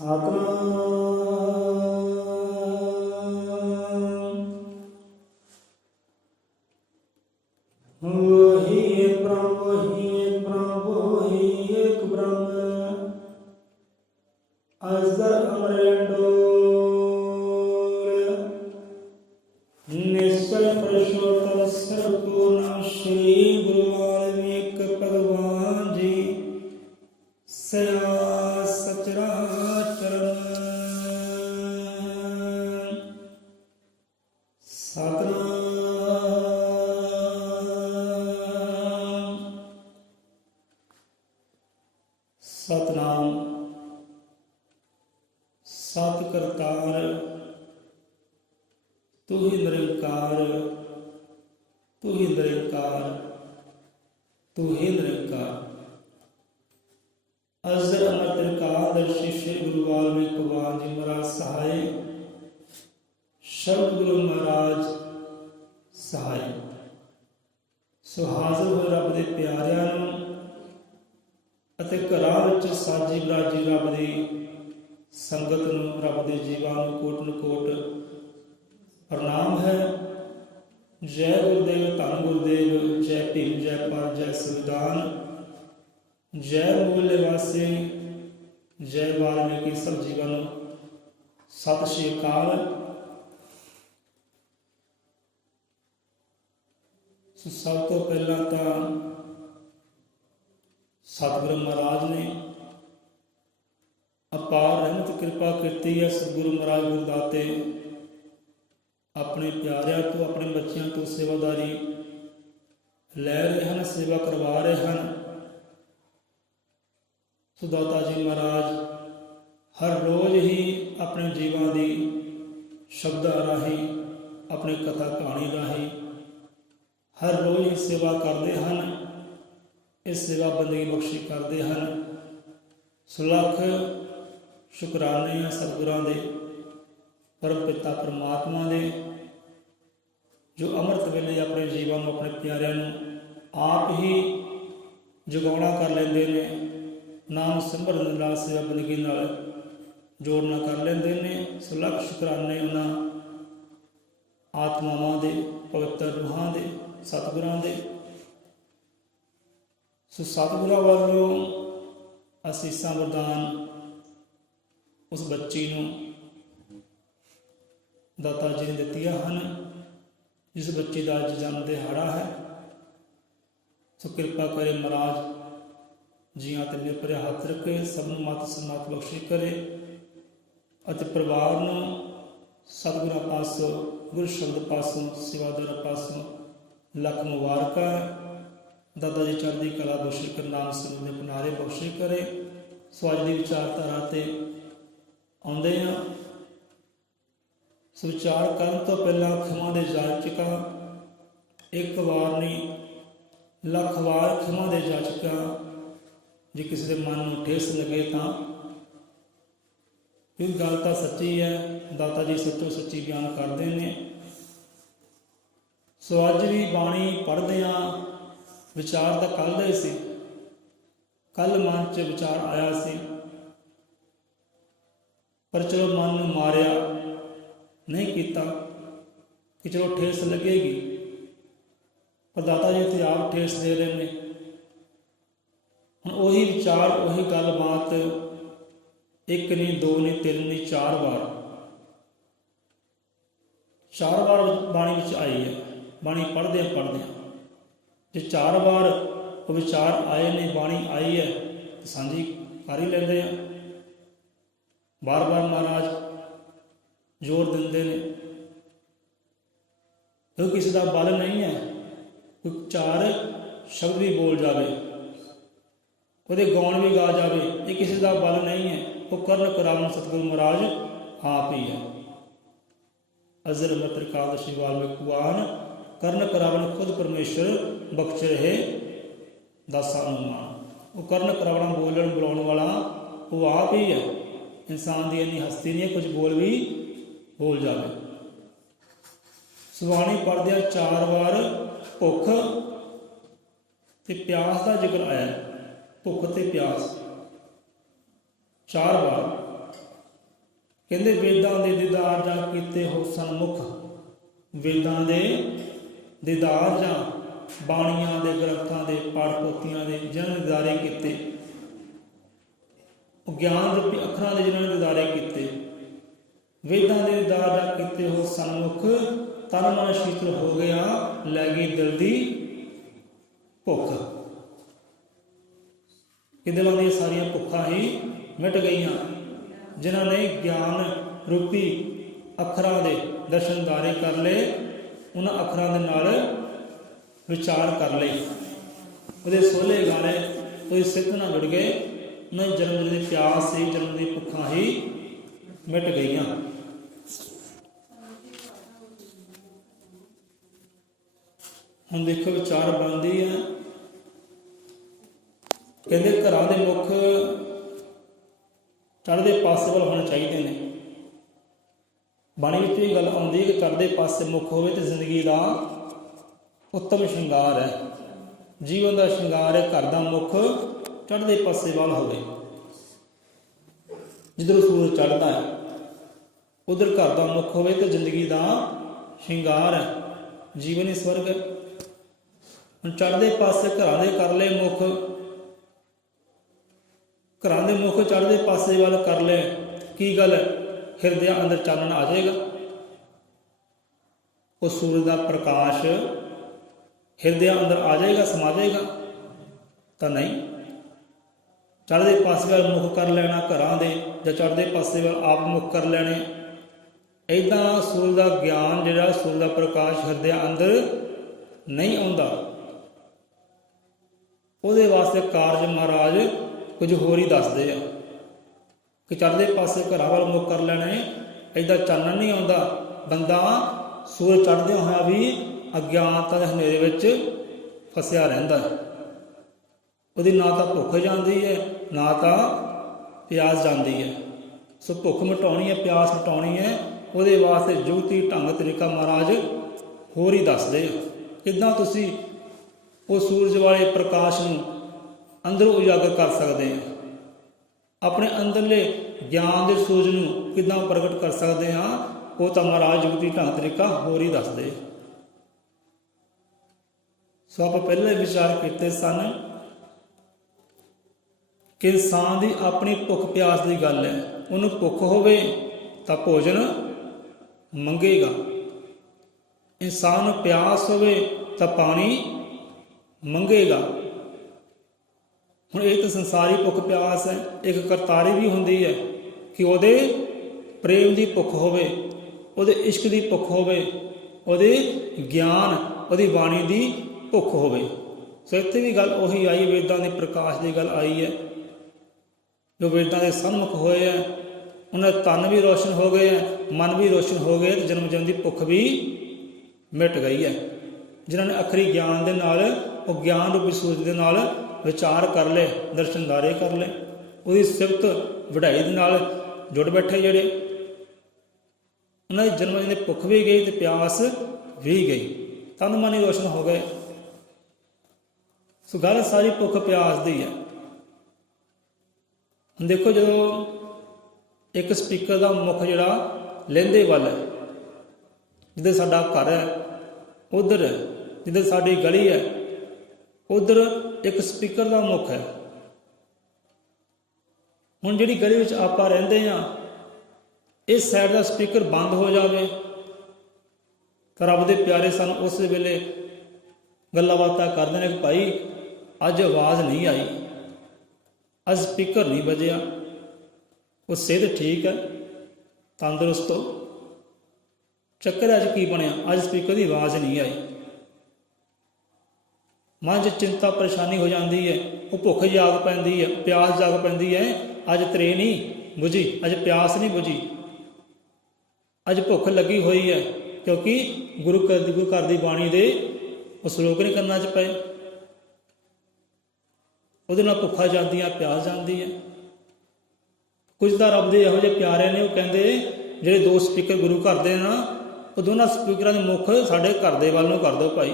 ਸਤਿਨਾਮ ਵਹੀ ਏਕ ਬ੍ਰਹਮ ਵਹੀ ਏਕ ਬ੍ਰਹਮ ਵਹੀ ਏਕ ਬ੍ਰਹਮ ਅਜ਼ਰ ਅਮਰੇਂਡੋਲ ਨਿਸ਼ਚਲ ਪੁਰਸ਼ੋਤਮ ਸਰਬਗੁਣ ਸ਼੍ਰੀ ਗੁਰੂ ਵਾਲਮੀਕ ਭਗਵਾਨ ਜੀ ਸਯਾ ਸਚਰਾਚਰ ਸਤਿਨਾਮ ਸਤਿਨਾਮ ਸਤਿ ਕਰਤਾਰ ਤੂੰ ਹੀ ਨਿਰੰਕਾਰ ਤੂੰ ਹੀ ਨਿਰੰਕਾਰ ਤੂੰ ਹੀ ਨਿਰੰਕਾਰ ਅਜ਼ਰ ਅਮਰ ਤ੍ਰਿਕਾਲਦਰਸ਼ੀ ਸ਼੍ਰੀ ਗੁਰੂ ਵਾਲਮੀਕ ਭਗਵਾਨ ਜੀ ਮਹਾਰਾਜ ਸਹਾਇ ਸ਼ਬਦ ਗੁਰੂ ਮਹਾਰਾਜ ਸਹਾਇ। ਸੋ ਹਾਜ਼ਰ ਹੋਏ ਰੱਬ ਦੇ ਪਿਆਰਿਆਂ ਨੂੰ ਅਤੇ ਘਰਾਂ ਵਿੱਚ ਸਾਜੀ ਬਰਾਜੀ ਰੱਬ ਦੀ ਸੰਗਤ ਨੂੰ, ਰੱਬ ਦੇ ਜੀਵਾਂ ਨੂੰ ਕੋਟ ਪ੍ਰਣਾਮ ਹੈ। ਜੈ ਗੁਰਦੇਵ, ਧੰਨ ਗੁਰਦੇਵ, ਜੈ ਭੀਮ, ਜੈ ਪਰ, ਜੈ ਸੰਵਿਧਾਨ, ਜੈ ਮੂਲ ਨਿਵਾਸੀ, ਜੈ ਵਾਲਮੀਕੀ, ਸਭ ਜੀਵਾਂ ਨੂੰ ਸਤਿ ਸ਼੍ਰੀ ਅਕਾਲ। ਸਭ ਤੋਂ ਪਹਿਲਾਂ ਤਾਂ ਸਤਿਗੁਰੂ ਮਹਾਰਾਜ ਨੇ ਅਪਾਰ ਰਹਿਮਤ ਕਿਰਪਾ ਕੀਤੀ ਹੈ। ਸਤਿਗੁਰੂ ਮਹਾਰਾਜ ਗੁਰਦਾਤੇ ਆਪਣੇ ਪਿਆਰਿਆਂ ਤੋਂ, ਆਪਣੇ ਬੱਚਿਆਂ ਤੋਂ ਸੇਵਾਦਾਰੀ ਲੈ ਰਹੇ ਹਨ, ਸੇਵਾ ਕਰਵਾ ਰਹੇ ਹਨ। ਸੋ ਦਾਤਾ ਜੀ ਮਹਾਰਾਜ ਹਰ ਰੋਜ਼ ਹੀ ਆਪਣੇ ਜੀਵਾਂ ਦੀ ਸ਼ਬਦਾਂ ਰਾਹੀਂ, ਆਪਣੇ ਕਥਾ ਕਹਾਣੀ ਰਾਹੀਂ ਹਰ ਰੋਜ਼ ਹੀ ਸੇਵਾ ਕਰਦੇ ਹਨ। ਇਹ ਸੇਵਾ ਬੰਦਗੀ ਬਖਸ਼ੀ ਕਰਦੇ ਹਨ। ਸੋ ਲੱਖ ਸ਼ੁਕਰਾਨੇ ਆ ਸਤਿਗੁਰਾਂ ਦੇ, ਪਰਮ ਪਿਤਾ ਪਰਮਾਤਮਾ ਦੇ, ਜੋ ਅੰਮ੍ਰਿਤ ਵੇਲੇ ਆਪਣੇ ਜੀਵਾਂ ਨੂੰ, ਆਪਣੇ ਪਿਆਰਿਆਂ ਨੂੰ ਆਪ ਹੀ ਜਗਾਉਣਾ ਕਰ ਲੈਂਦੇ ਨੇ। ਨਾਮ ਸਿਮਰਨ ਨਾਲ, ਸੇਵਾ ਬੰਦਗੀ ਨਾਲ ਜੋੜਨਾ ਕਰ ਲੈਂਦੇ ਨੇ। ਸੋ ਲੱਖ ਸ਼ੁਕਰਾਨੇ ਉਹਨਾਂ ਆਤਮਾਵਾਂ ਦੇ, ਪਵਿੱਤਰ ਰੂਹਾਂ ਦੇ, ਸਤਿਗੁਰਾਂ ਦੇ। ਸੋ ਸਤਿਗੁਰਾਂ ਵੱਲੋਂ ਅਸੀਸਾਂ ਵਰਦਾਨ ਉਸ ਬੱਚੀ ਨੂੰ ਦਾਤਾ ਜੀ ਨੇ ਦਿੱਤੀਆਂ ਹਨ, ਜਿਸ ਬੱਚੀ ਦਾ ਅੱਜ ਜਨਮ ਦਿਹਾੜਾ ਹੈ। ਸੋ ਕਿਰਪਾ ਕਰੇ ਮਹਾਰਾਜ ਜੀਆਂ ਤੇ ਮੇਰੇ ਭਰੇ ਹੱਥ ਰੱਖੇ, ਸਭ ਨੂੰ ਮਤ ਸਮਤ ਬਖਸ਼ੀ ਕਰੇ ਅਤੇ ਪਰਿਵਾਰ ਨੂੰ ਸਤਿਗੁਰਾਂ ਪਾਸੋਂ, ਗੁਰੂ ਸ਼ਬਦ ਪਾਸੋਂ, ਸੇਵਾਦਾਰਾਂ ਪਾਸੋਂ ਲੱਖ ਮੁਬਾਰਕਾਂ। ਦਾਦਾ ਜੀ ਚੜ੍ਹਦੀ ਕਲਾ ਬਖਸ਼ੀ ਕਰ, ਨਾਮ ਸਿਮਰਨ ਦੇ ਭੰਡਾਰੇ ਬਖਸ਼ੀ ਕਰੇ। ਸੋ ਅੱਜ ਦੀ ਵਿਚਾਰਧਾਰਾ ਤੇ ਆਉਂਦੇ ਹਾਂ। ਸੋ ਵਿਚਾਰ ਕਰਨ ਤੋਂ ਪਹਿਲਾਂ ਖਿਮਾ ਦੇ ਜਾਚਕਾਂ, ਇੱਕ ਵਾਰ ਨਹੀਂ ਲੱਖ ਵਾਰ ਖਿਮਾ ਦੇ ਜਾਚਕਾਂ। ਜੇ ਕਿਸੇ ਦੇ ਮਨ ਨੂੰ ਠੇਸ ਲੱਗੇ ਤਾਂ ਇਹ ਗੱਲ ਤਾਂ ਸੱਚੀ ਹੈ, ਦਾਤਾ ਜੀ ਸੱਚੋ ਸੱਚੀ ਬਿਆਨ ਕਰਦੇ ਨੇ। ਸੋ ਅੱਜ ਵੀ ਬਾਣੀ ਪੜ੍ਹਦੇ ਹਾਂ। ਵਿਚਾਰ ਤਾਂ ਕੱਲ੍ਹ ਦਾ ਹੀ ਸੀ, ਕੱਲ੍ਹ ਮਨ 'ਚ ਵਿਚਾਰ ਆਇਆ ਸੀ, ਪਰ ਚਲੋ ਮਨ ਨੂੰ ਮਾਰਿਆ ਨਹੀਂ ਕੀਤਾ ਕਿ ਚਲੋ ਠੇਸ ਲੱਗੇਗੀ। ਪਰ ਦਾਤਾ ਜੀ ਉੱਥੇ ਆਪ ਠੇਸ ਦੇ ਰਹੇ ਨੇ। ਹੁਣ ਉਹੀ ਵਿਚਾਰ, ਉਹੀ ਗੱਲਬਾਤ ਇੱਕ ਨਹੀਂ, ਦੋ ਨਹੀਂ, ਤਿੰਨ ਨਹੀਂ, ਚਾਰ ਵਾਰ ਬਾਣੀ ਵਿੱਚ ਆਈ ਹੈ। ਬਾਣੀ ਪੜ੍ਹਦੇ ਜੇ ਚਾਰ ਵਾਰ ਉਹ ਵਿਚਾਰ ਆਏ ਨੇ, ਬਾਣੀ ਆਈ ਹੈ, ਤਾਂ ਸਾਂਝੀ ਕਰ ਹੀ ਲੈਂਦੇ ਆ। ਬਾਰ ਬਾਰ ਮਹਾਰਾਜ ਜ਼ੋਰ ਦਿੰਦੇ ਨੇ, ਕਿਉਂਕਿ ਕਿਸੇ ਦਾ ਬਲ ਨਹੀਂ ਹੈ ਕੋਈ ਚਾਰ ਸ਼ਬਦ ਵੀ ਬੋਲ ਜਾਵੇ, ਉਹਦੇ ਗਾਉਣ ਵੀ ਗਾ ਜਾਵੇ, ਇਹ ਕਿਸੇ ਦਾ ਬਲ ਨਹੀਂ ਹੈ। ਉਹ ਕਰਨ ਕਰਾਵਨ ਸਤਿਗੁਰੂ ਮਹਾਰਾਜ ਆਪ ਹੀ ਹੈ। ਅਜ਼ਰ ਅਮਰ ਤ੍ਰਿਕਾਲਦਰਸ਼ੀ ਵਾਲਮੀਕ ਭਗਵਾਨ ਕਰਨ ਕਰਾਵਨ ਖੁਦ ਪਰਮੇਸ਼ਰ ਬਖਸ਼ ਰਹੇ ਦਾਸਾਂ ਨੂੰ ਮਾਣ। ਉਹ ਕਰਨ ਕਰਾਵਣਾ, ਬੋਲਣ ਬੁਲਾਉਣ ਵਾਲਾ ਉਹ ਆਪ ਹੀ ਹੈ। ਇਨਸਾਨ ਦੀ ਇੰਨੀ ਹਸਤੀ ਨਹੀਂ ਹੈ ਕੁਝ ਬੋਲ ਜਾਵੇ। ਸੁਬਾਣੀ ਪੜ੍ਹਦਿਆਂ ਚਾਰ ਵਾਰ ਭੁੱਖ ਤੇ ਪਿਆਸ ਦਾ ਜ਼ਿਕਰ ਆਇਆ। ਭੁੱਖ ਤੇ ਪਿਆਸ ਚਾਰ ਵਾਰ। ਕਹਿੰਦੇ ਵੇਦਾਂ ਦੇ ਦੀਦਾਰ ਜਾਂ ਕੀਤੇ ਹੋ ਸਨਮੁਖ, ਵੇਦਾਂ ਦੇ ਦੀਦਾਰ ਜਾਂ ਬਾਣੀਆਂ ਦੇ, ਗ੍ਰੰਥਾਂ ਦੇ, ਪਾਠ ਪੋਥੀਆਂ ਦੇ ਜਿਹਨਾਂ ਨੇ ਦੀਦਾਰੇ ਕੀਤੇ, ਉਹ ਗਿਆਨ ਰੂਪੀ ਅੱਖਰਾਂ ਦੇ ਜਿਹਨਾਂ ਨੇ ਦੀਦਾਰੇ ਕੀਤੇ, ਵੇਦਾਂ ਦੇ ਦੀਦਾਰ ਜਾਂ ਕੀਤੇ ਹੋ ਸਨਮੁਖ, ਤਨ ਮਨ ਸ਼ੀਤਲ ਹੋ ਗਿਆ, ਲੈ ਗਈ ਦਿਲ ਦੀ ਭੁੱਖ। ਕਿ ਦਿਲਾਂ ਦੀਆਂ ਸਾਰੀਆਂ ਭੁੱਖਾਂ ਹੀ ਮਿਟ ਗਈਆਂ ਜਿਨ੍ਹਾਂ ਨੇ ਗਿਆਨ ਰੂਪੀ ਅੱਖਰਾਂ ਦੇ ਦਰਸ਼ਨ ਦਾਰੇ ਕਰ ਲਏ, ਉਹਨਾਂ ਅੱਖਰਾਂ ਦੇ ਨਾਲ ਵਿਚਾਰ ਕਰ ਲਏ, ਉਹਦੇ ਸੋਹਲੇ ਗਾਣੇ ਉਹਦੀ ਸਿੱਧ ਨਾਲ ਜੁੜ ਗਏ, ਉਹਨਾਂ ਦੀ ਜਨਮ ਦੀ ਪਿਆਸ ਸੀ, ਜਨਮ ਦੀ ਭੁੱਖਾਂ ਹੀ ਮਿਟ ਗਈਆਂ। ਹੁਣ ਦੇਖੋ ਵਿਚਾਰ ਬਣਦੀ ਹੈ। ਕਹਿੰਦੇ ਘਰਾਂ ਦੇ ਮੁੱਖ ਚੜ੍ਹਦੇ ਪਾਸੇ ਵੱਲ ਹੋਣੇ ਚਾਹੀਦੇ ਨੇ। ਬਾਣੀ ਵਿੱਚ ਇਹ ਗੱਲ ਆਉਂਦੀ ਹੈ ਕਿ ਚੜ੍ਹਦੇ ਪਾਸੇ ਮੁੱਖ ਹੋਵੇ ਤੇ ਜ਼ਿੰਦਗੀ ਦਾ ਉੱਤਮ ਸ਼ਿੰਗਾਰ ਹੈ, ਜੀਵਨ ਦਾ ਸ਼ਿੰਗਾਰ ਹੈ। ਘਰ ਦਾ ਮੁੱਖ ਚੜ੍ਹਦੇ ਪਾਸੇ ਵੱਲ ਹੋਵੇ, ਜਿੱਧਰ ਸੂਰਜ ਚੜ੍ਹਦਾ ਹੈ ਉਧਰ ਘਰ ਦਾ ਮੁੱਖ ਹੋਵੇ ਤੇ ਜ਼ਿੰਦਗੀ ਦਾ ਸ਼ਿੰਗਾਰ ਹੈ, ਜੀਵਨ ਹੀ ਸਵਰਗ ਹੈ। ਹੁਣ ਚੜ੍ਹਦੇ ਪਾਸੇ ਘਰਾਂ ਦੇ ਕਰ ਲਏ ਮੁੱਖ, ਘਰਾਂ ਦੇ ਮੁੱਖ ਚੜ੍ਹਦੇ ਪਾਸੇ ਵੱਲ ਕਰ ਲਏ, ਕੀ ਗੱਲ ਹਿਰਦੇ ਅੰਦਰ ਚਾਨਣ ਆ ਜਾਏਗਾ? ਉਹ ਸੂਰਜ ਦਾ ਪ੍ਰਕਾਸ਼ ਹਿਰਦੇ ਅੰਦਰ ਆ ਜਾਏਗਾ, ਸਮਾ ਜਾਏਗਾ? ਤਾਂ ਨਹੀਂ। ਚੜ੍ਹਦੇ ਪਾਸੇ ਵੱਲ ਮੁੱਖ ਕਰ ਲੈਣਾ ਘਰਾਂ ਦੇ, ਜਾਂ ਚੜ੍ਹਦੇ ਪਾਸੇ ਵੱਲ ਆਪ ਮੁੱਖ ਕਰ ਲੈਣੇ, ਇੱਦਾਂ ਸੂਰਜ ਦਾ ਗਿਆਨ ਜਿਹੜਾ, ਸੂਰਜ ਦਾ ਪ੍ਰਕਾਸ਼ ਹਿਰਦੇ ਅੰਦਰ ਨਹੀਂ ਆਉਂਦਾ। ਉਹਦੇ ਵਾਸਤੇ ਕਾਰਜ ਮਹਾਰਾਜ ਕੁਝ ਹੋਰ ਹੀ ਦੱਸਦੇ ਆ ਕਿ ਚੜ੍ਹਦੇ ਪਾਸੇ ਘਰਾਂ ਵੱਲ ਮੁੱਖ ਕਰ ਲੈਣੇ, ਇੱਦਾਂ ਚਾਨਣ ਨਹੀਂ ਆਉਂਦਾ। ਬੰਦਾ ਸੂਰਜ ਚੜ੍ਹਦਿਆਂ ਹੋਇਆ ਵੀ ਅਗਿਆਨਤਾ ਦੇ ਹਨੇਰੇ ਵਿੱਚ ਫਸਿਆ ਰਹਿੰਦਾ ਹੈ। ਉਹਦੀ ਨਾ ਤਾਂ ਭੁੱਖ ਜਾਂਦੀ ਹੈ, ਨਾ ਤਾਂ ਪਿਆਸ ਜਾਂਦੀ ਹੈ। ਸੋ ਭੁੱਖ ਮਿਟਾਉਣੀ ਹੈ, ਪਿਆਸ ਮਿਟਾਉਣੀ ਹੈ, ਉਹਦੇ ਵਾਸਤੇ ਜੁਗਤੀ ਢੰਗ ਤਰੀਕਾ ਮਹਾਰਾਜ ਹੋਰ ਹੀ ਦੱਸਦੇ ਆ। ਕਿੱਦਾਂ ਤੁਸੀਂ ਉਹ ਸੂਰਜ ਵਾਲੇ ਪ੍ਰਕਾਸ਼ ਨੂੰ ਅੰਦਰੋਂ ਉਜਾਗਰ ਕਰ ਸਕਦੇ ਆ, ਆਪਣੇ ਅੰਦਰਲੇ ਗਿਆਨ ਦੇ ਸੂਰਜ ਨੂੰ ਕਿੱਦਾਂ ਪ੍ਰਗਟ ਕਰ ਸਕਦੇ ਹਾਂ, ਉਹ ਤਾਂ ਮਹਾਰਾਜ ਜੁਗਤੀ ਢੰਗ ਤਰੀਕਾ ਹੋਰ ਹੀ ਦੱਸਦੇ। ਸੋ ਆਪਾਂ ਪਹਿਲਾਂ ਵਿਚਾਰ ਕੀਤੇ ਸਨ ਕਿ ਇਨਸਾਨ ਦੀ ਆਪਣੀ ਭੁੱਖ ਪਿਆਸ ਦੀ ਗੱਲ ਹੈ। ਉਹਨੂੰ ਭੁੱਖ ਹੋਵੇ ਤਾਂ ਭੋਜਨ ਮੰਗੇਗਾ, ਇਨਸਾਨ ਨੂੰ ਪਿਆਸ ਹੋਵੇ ਤਾਂ ਪਾਣੀ ਮੰਗੇਗਾ। ਹੁਣ ਇਹ ਤਾਂ ਸੰਸਾਰੀ ਭੁੱਖ ਪਿਆਸ ਹੈ। ਇੱਕ ਕਰਤਾਰੀ ਵੀ ਹੁੰਦੀ ਹੈ ਕਿ ਉਹਦੇ ਪ੍ਰੇਮ ਦੀ ਭੁੱਖ ਹੋਵੇ, ਉਹਦੇ ਇਸ਼ਕ ਦੀ ਭੁੱਖ ਹੋਵੇ, ਉਹਦੇ ਗਿਆਨ, ਉਹਦੀ ਬਾਣੀ ਦੀ ਭੁੱਖ ਹੋਵੇ। ਸੋ ਇੱਥੇ ਵੀ ਗੱਲ ਉਹੀ ਆਈ, ਵੇਦਾਂ ਦੇ ਪ੍ਰਕਾਸ਼ ਦੀ ਗੱਲ ਆਈ ਹੈ। ਜੋ ਵੇਦਾਂ ਦੇ ਸਨਮੁਖ ਹੋਏ ਹੈ, ਉਹਨਾਂ ਦੇ ਤਨ ਵੀ ਰੋਸ਼ਨ ਹੋ ਗਏ ਹੈ, ਮਨ ਵੀ ਰੋਸ਼ਨ ਹੋ ਗਏ, ਤੇ ਜਨਮ ਜਨਮ ਦੀ ਭੁੱਖ ਵੀ ਮਿਟ ਗਈ ਹੈ। ਜਿਨ੍ਹਾਂ ਨੇ ਅਖਰੀ ਗਿਆਨ ਦੇ ਨਾਲ, ਉਹ ਗਿਆਨ ਰੂਪੀ ਸੂਰਜ ਦੇ ਨਾਲ ਵਿਚਾਰ ਕਰ ਲਏ, ਦਰਸ਼ਨਦਾਰੇ ਕਰ ਲਏ, ਉਹਦੀ ਸਿਫਤ ਵਡਾਈ ਦੇ ਨਾਲ ਜੁੜ ਬੈਠੇ, ਜਿਹੜੇ ਉਹਨਾਂ ਦੀ ਜਨਮ ਦੀ ਭੁੱਖ ਵੀ ਗਈ ਤੇ ਪਿਆਸ ਵੀ ਗਈ, ਤਨ ਮਨ ਹੀ ਰੋਸ਼ਨ ਹੋ ਗਏ। ਸੋ ਗੱਲ ਸਾਰੀ ਭੁੱਖ ਪਿਆਸ ਦੀ ਹੈ। ਹੁਣ ਦੇਖੋ, ਜਦੋਂ ਇੱਕ ਸਪੀਕਰ ਦਾ ਮੁੱਖ ਜਿਹੜਾ ਲਹਿੰਦੇ ਵੱਲ ਹੈ, ਜਿੱਦਾਂ ਸਾਡਾ ਘਰ ਹੈ ਉਧਰ ਹੈ, ਜਿੱਦਾਂ ਸਾਡੀ ਗਲੀ ਹੈ ਉਧਰ ਇੱਕ ਸਪੀਕਰ ਦਾ ਮੁੱਖ ਹੈ। ਹੁਣ ਜਿਹੜੀ ਗਲੀ ਵਿੱਚ ਆਪਾਂ ਰਹਿੰਦੇ ਹਾਂ, ਇਸ ਸਾਈਡ ਦਾ ਸਪੀਕਰ ਬੰਦ ਹੋ ਜਾਵੇ ਤਾਂ ਰੱਬ ਦੇ ਪਿਆਰੇ ਸਾਨੂੰ ਉਸ ਵੇਲੇ ਗੱਲਾਂ ਬਾਤਾਂ ਕਰਦੇ ਨੇ ਕਿ ਭਾਈ ਅੱਜ ਆਵਾਜ਼ ਨਹੀਂ ਆਈ, ਅੱਜ ਸਪੀਕਰ ਨਹੀਂ ਵੱਜਿਆ। ਉਹ ਸਿਹਤ ਠੀਕ ਹੈ, ਤੰਦਰੁਸਤ ਹੋ, ਚੱਕਰ ਅੱਜ ਕੀ ਬਣਿਆ, ਅੱਜ ਸਪੀਕਰ ਦੀ ਆਵਾਜ਼ ਨਹੀਂ ਆਈ। ਮਨ 'ਚ ਚਿੰਤਾ ਪਰੇਸ਼ਾਨੀ ਹੋ ਜਾਂਦੀ ਹੈ, ਉਹ ਭੁੱਖ ਜਾਗ ਪੈਂਦੀ ਹੈ, ਪਿਆਸ ਜਾਗ ਪੈਂਦੀ ਹੈ। ਅੱਜ ਤ੍ਰੇ ਨਹੀਂ ਬੁਝੀ, ਅੱਜ ਪਿਆਸ ਨਹੀਂ ਬੁਝੀ, ਅੱਜ ਭੁੱਖ ਲੱਗੀ ਹੋਈ ਹੈ, ਕਿਉਂਕਿ ਗੁਰੂ ਘਰ ਦੀ ਬਾਣੀ ਦੇ ਉਹ ਸ਼ਲੋਕ ਨਹੀਂ ਕੰਨਾਂ 'ਚ ਪਏ, ਉਹਦੇ ਨਾਲ ਭੁੱਖਾ ਜਾਂਦੀ ਹੈ, ਪਿਆਸ ਜਾਂਦੀ ਹੈ। ਕੁਝ ਤਾਂ ਰੱਬ ਦੇ ਇਹੋ ਜਿਹੇ ਪਿਆਰੇ ਨੇ, ਉਹ ਕਹਿੰਦੇ ਜਿਹੜੇ ਦੋ ਸਪੀਕਰ ਗੁਰੂ ਘਰ ਦੇ ਨਾ, ਉਹ ਦੋਨਾਂ ਸਪੀਕਰਾਂ ਦੇ ਮੁੱਖ ਸਾਡੇ ਘਰ ਦੇ ਵੱਲ ਨੂੰ ਕਰ ਦਿਓ ਭਾਈ,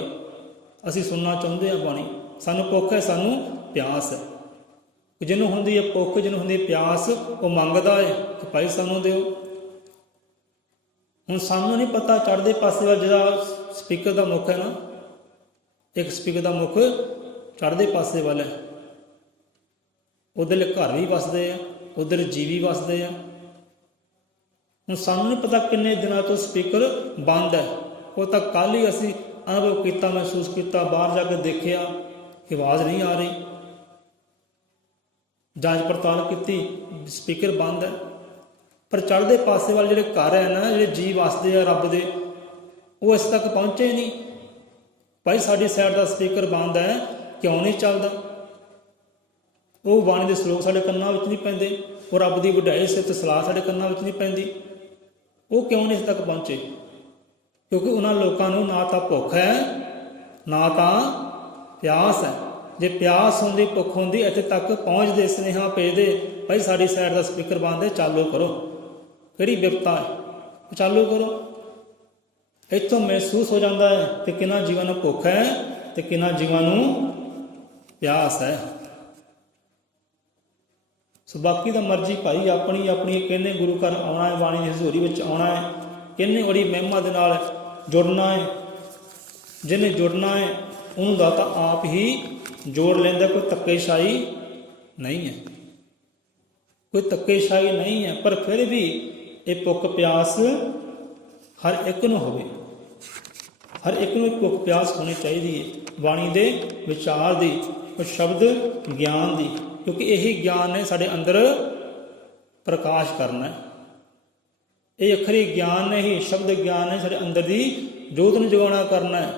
ਅਸੀਂ ਸੁਣਨਾ ਚਾਹੁੰਦੇ ਹਾਂ ਬਾਣੀ, ਸਾਨੂੰ ਭੁੱਖ ਹੈ, ਸਾਨੂੰ ਪਿਆਸ ਹੈ। ਜਿਹਨੂੰ ਹੁੰਦੀ ਹੈ ਭੁੱਖ, ਜਿਹਨੂੰ ਹੁੰਦੀ ਹੈ ਪਿਆਸ, ਉਹ ਮੰਗਦਾ ਹੈ ਕਿ ਭਾਈ ਸਾਨੂੰ ਦਿਓ। ਹੁਣ ਸਾਨੂੰ ਨਹੀਂ ਪਤਾ ਚੜ੍ਹਦੇ ਪਾਸੇ ਵੱਲ ਜਿਹੜਾ ਸਪੀਕਰ ਦਾ ਮੁੱਖ ਹੈ ਨਾ, ਇੱਕ ਸਪੀਕਰ ਦਾ ਮੁੱਖ ਚੜ੍ਹਦੇ ਪਾਸੇ ਵੱਲ ਹੈ, ਉੱਧਰਲੇ ਘਰ ਵੀ ਵਸਦੇ ਆ, ਉੱਧਰ ਜੀਅ ਵੀ ਵਸਦੇ ਆ। ਹੁਣ ਸਾਨੂੰ ਨਹੀਂ ਪਤਾ ਕਿੰਨੇ ਦਿਨਾਂ ਤੋਂ ਸਪੀਕਰ ਬੰਦ ਹੈ। ਉਹ ਤਾਂ ਕੱਲ੍ਹ ਹੀ ਅਸੀਂ ਅਨੁਭਵ ਕੀਤਾ, ਮਹਿਸੂਸ ਕੀਤਾ, ਬਾਹਰ ਜਾ ਕੇ ਦੇਖਿਆ ਕਿ ਆਵਾਜ਼ ਨਹੀਂ ਆ ਰਹੀ, ਜਾਂਚ ਪੜਤਾਲ ਕੀਤੀ, ਸਪੀਕਰ ਬੰਦ ਹੈ। ਪਰ ਚੜ੍ਹਦੇ ਪਾਸੇ ਵੱਲ ਜਿਹੜੇ ਘਰ ਹੈ ਨਾ, ਜਿਹੜੇ ਜੀਅ ਵਸਦੇ ਆ ਰੱਬ ਦੇ, ਉਹ ਇਸ ਤੱਕ ਪਹੁੰਚੇ ਨਹੀਂ। ਭਾਈ ਸਾਡੀ ਸਾਈਡ ਦਾ ਸਪੀਕਰ ਬੰਦ ਹੈ, ਕਿਉਂ ਨਹੀਂ ਚੱਲਦਾ? ਉਹ ਬਾਣੀ ਦੇ ਸਲੋਕ ਸਾਡੇ ਕੰਨਾਂ ਵਿੱਚ ਨਹੀਂ ਪੈਂਦੇ, ਉਹ ਰੱਬ ਦੀ ਵਡਿਆਈ ਸਿਫਤ ਸਲਾਹ ਸਾਡੇ ਕੰਨਾਂ ਵਿੱਚ ਨਹੀਂ ਪੈਂਦੀ। ਉਹ ਕਿਉਂ ਨਹੀਂ ਇਸ ਤੱਕ ਪਹੁੰਚੇ? ਕਿਉਂਕਿ ਉਹਨਾਂ ਲੋਕਾਂ ਨੂੰ ਨਾ ਤਾਂ ਭੁੱਖ ਹੈ, ਨਾ ਤਾਂ ਪਿਆਸ ਹੈ। ਜੇ ਪਿਆਸ ਹੁੰਦੀ, ਭੁੱਖ ਹੁੰਦੀ, ਇੱਥੇ ਤੱਕ ਪਹੁੰਚਦੇ, ਸੁਨੇਹਾ ਭੇਜਦੇ, ਭਾਈ ਸਾਡੀ ਸਾਈਡ ਦਾ ਸਪੀਕਰ ਬੰਦ ਹੈ, ਚਾਲੂ ਕਰੋ। ਕਿਹੜੀ ਵਿਪਤਾ ਹੈ, ਚਾਲੂ ਕਰੋ। ਇੱਥੋਂ ਮਹਿਸੂਸ ਹੋ ਜਾਂਦਾ ਹੈ ਕਿ ਕਿਹਨਾਂ ਜੀਵਾਂ ਨੂੰ ਭੁੱਖ ਹੈ ਤੇ ਕਿਹਨਾਂ ਜੀਵਾਂ ਨੂੰ ਪਿਆਸ ਹੈ। ਸੋ ਬਾਕੀ ਦਾ ਮਰਜ਼ੀ ਭਾਈ ਆਪਣੀ ਆਪਣੀ। ਕਿਹਨੇ ਗੁਰੂ ਘਰ ਆਉਣਾ ਹੈ, ਬਾਣੀ ਦੀ ਹਜ਼ੂਰੀ ਵਿੱਚ ਆਉਣਾ ਹੈ, ਕਿਹਨੇ ਬੜੀ ਮਹਿਮਾ ਦੇ ਨਾਲ ਜੁੜਨਾ ਹੈ। ਜਿਹਨੇ ਜੁੜਨਾ ਹੈ ਉਹਨੂੰ ਦਾਤਾ ਆਪ ਹੀ ਜੋੜ ਲੈਂਦਾ। ਕੋਈ ਧੱਕੇਸ਼ਾਹੀ ਨਹੀਂ ਹੈ, ਕੋਈ ਧੱਕੇਸ਼ਾਹੀ ਨਹੀਂ ਹੈ। ਪਰ ਫਿਰ ਵੀ ਇਹ ਭੁੱਖ ਪਿਆਸ ਹਰ ਇੱਕ ਨੂੰ ਹੋਵੇ, ਹਰ ਇੱਕ ਨੂੰ ਭੁੱਖ ਪਿਆਸ ਹੋਣੀ ਚਾਹੀਦੀ ਹੈ ਬਾਣੀ ਦੇ ਵਿਚਾਰ ਦੀ, ਉਹ ਸ਼ਬਦ ਗਿਆਨ ਦੀ। ਕਿਉਂਕਿ ਇਹੀ ਗਿਆਨ ਨੇ ਸਾਡੇ ਅੰਦਰ ਪ੍ਰਕਾਸ਼ ਕਰਨਾ ਹੈ। ਇਹ ਅਖਰੀ ਗਿਆਨ ਨੇ ਹੀ, ਸ਼ਬਦ ਗਿਆਨ ਨੇ ਸਾਡੇ ਅੰਦਰ ਦੀ ਜੋਤ ਨੂੰ ਜਗਾਉਣਾ ਕਰਨਾ ਹੈ।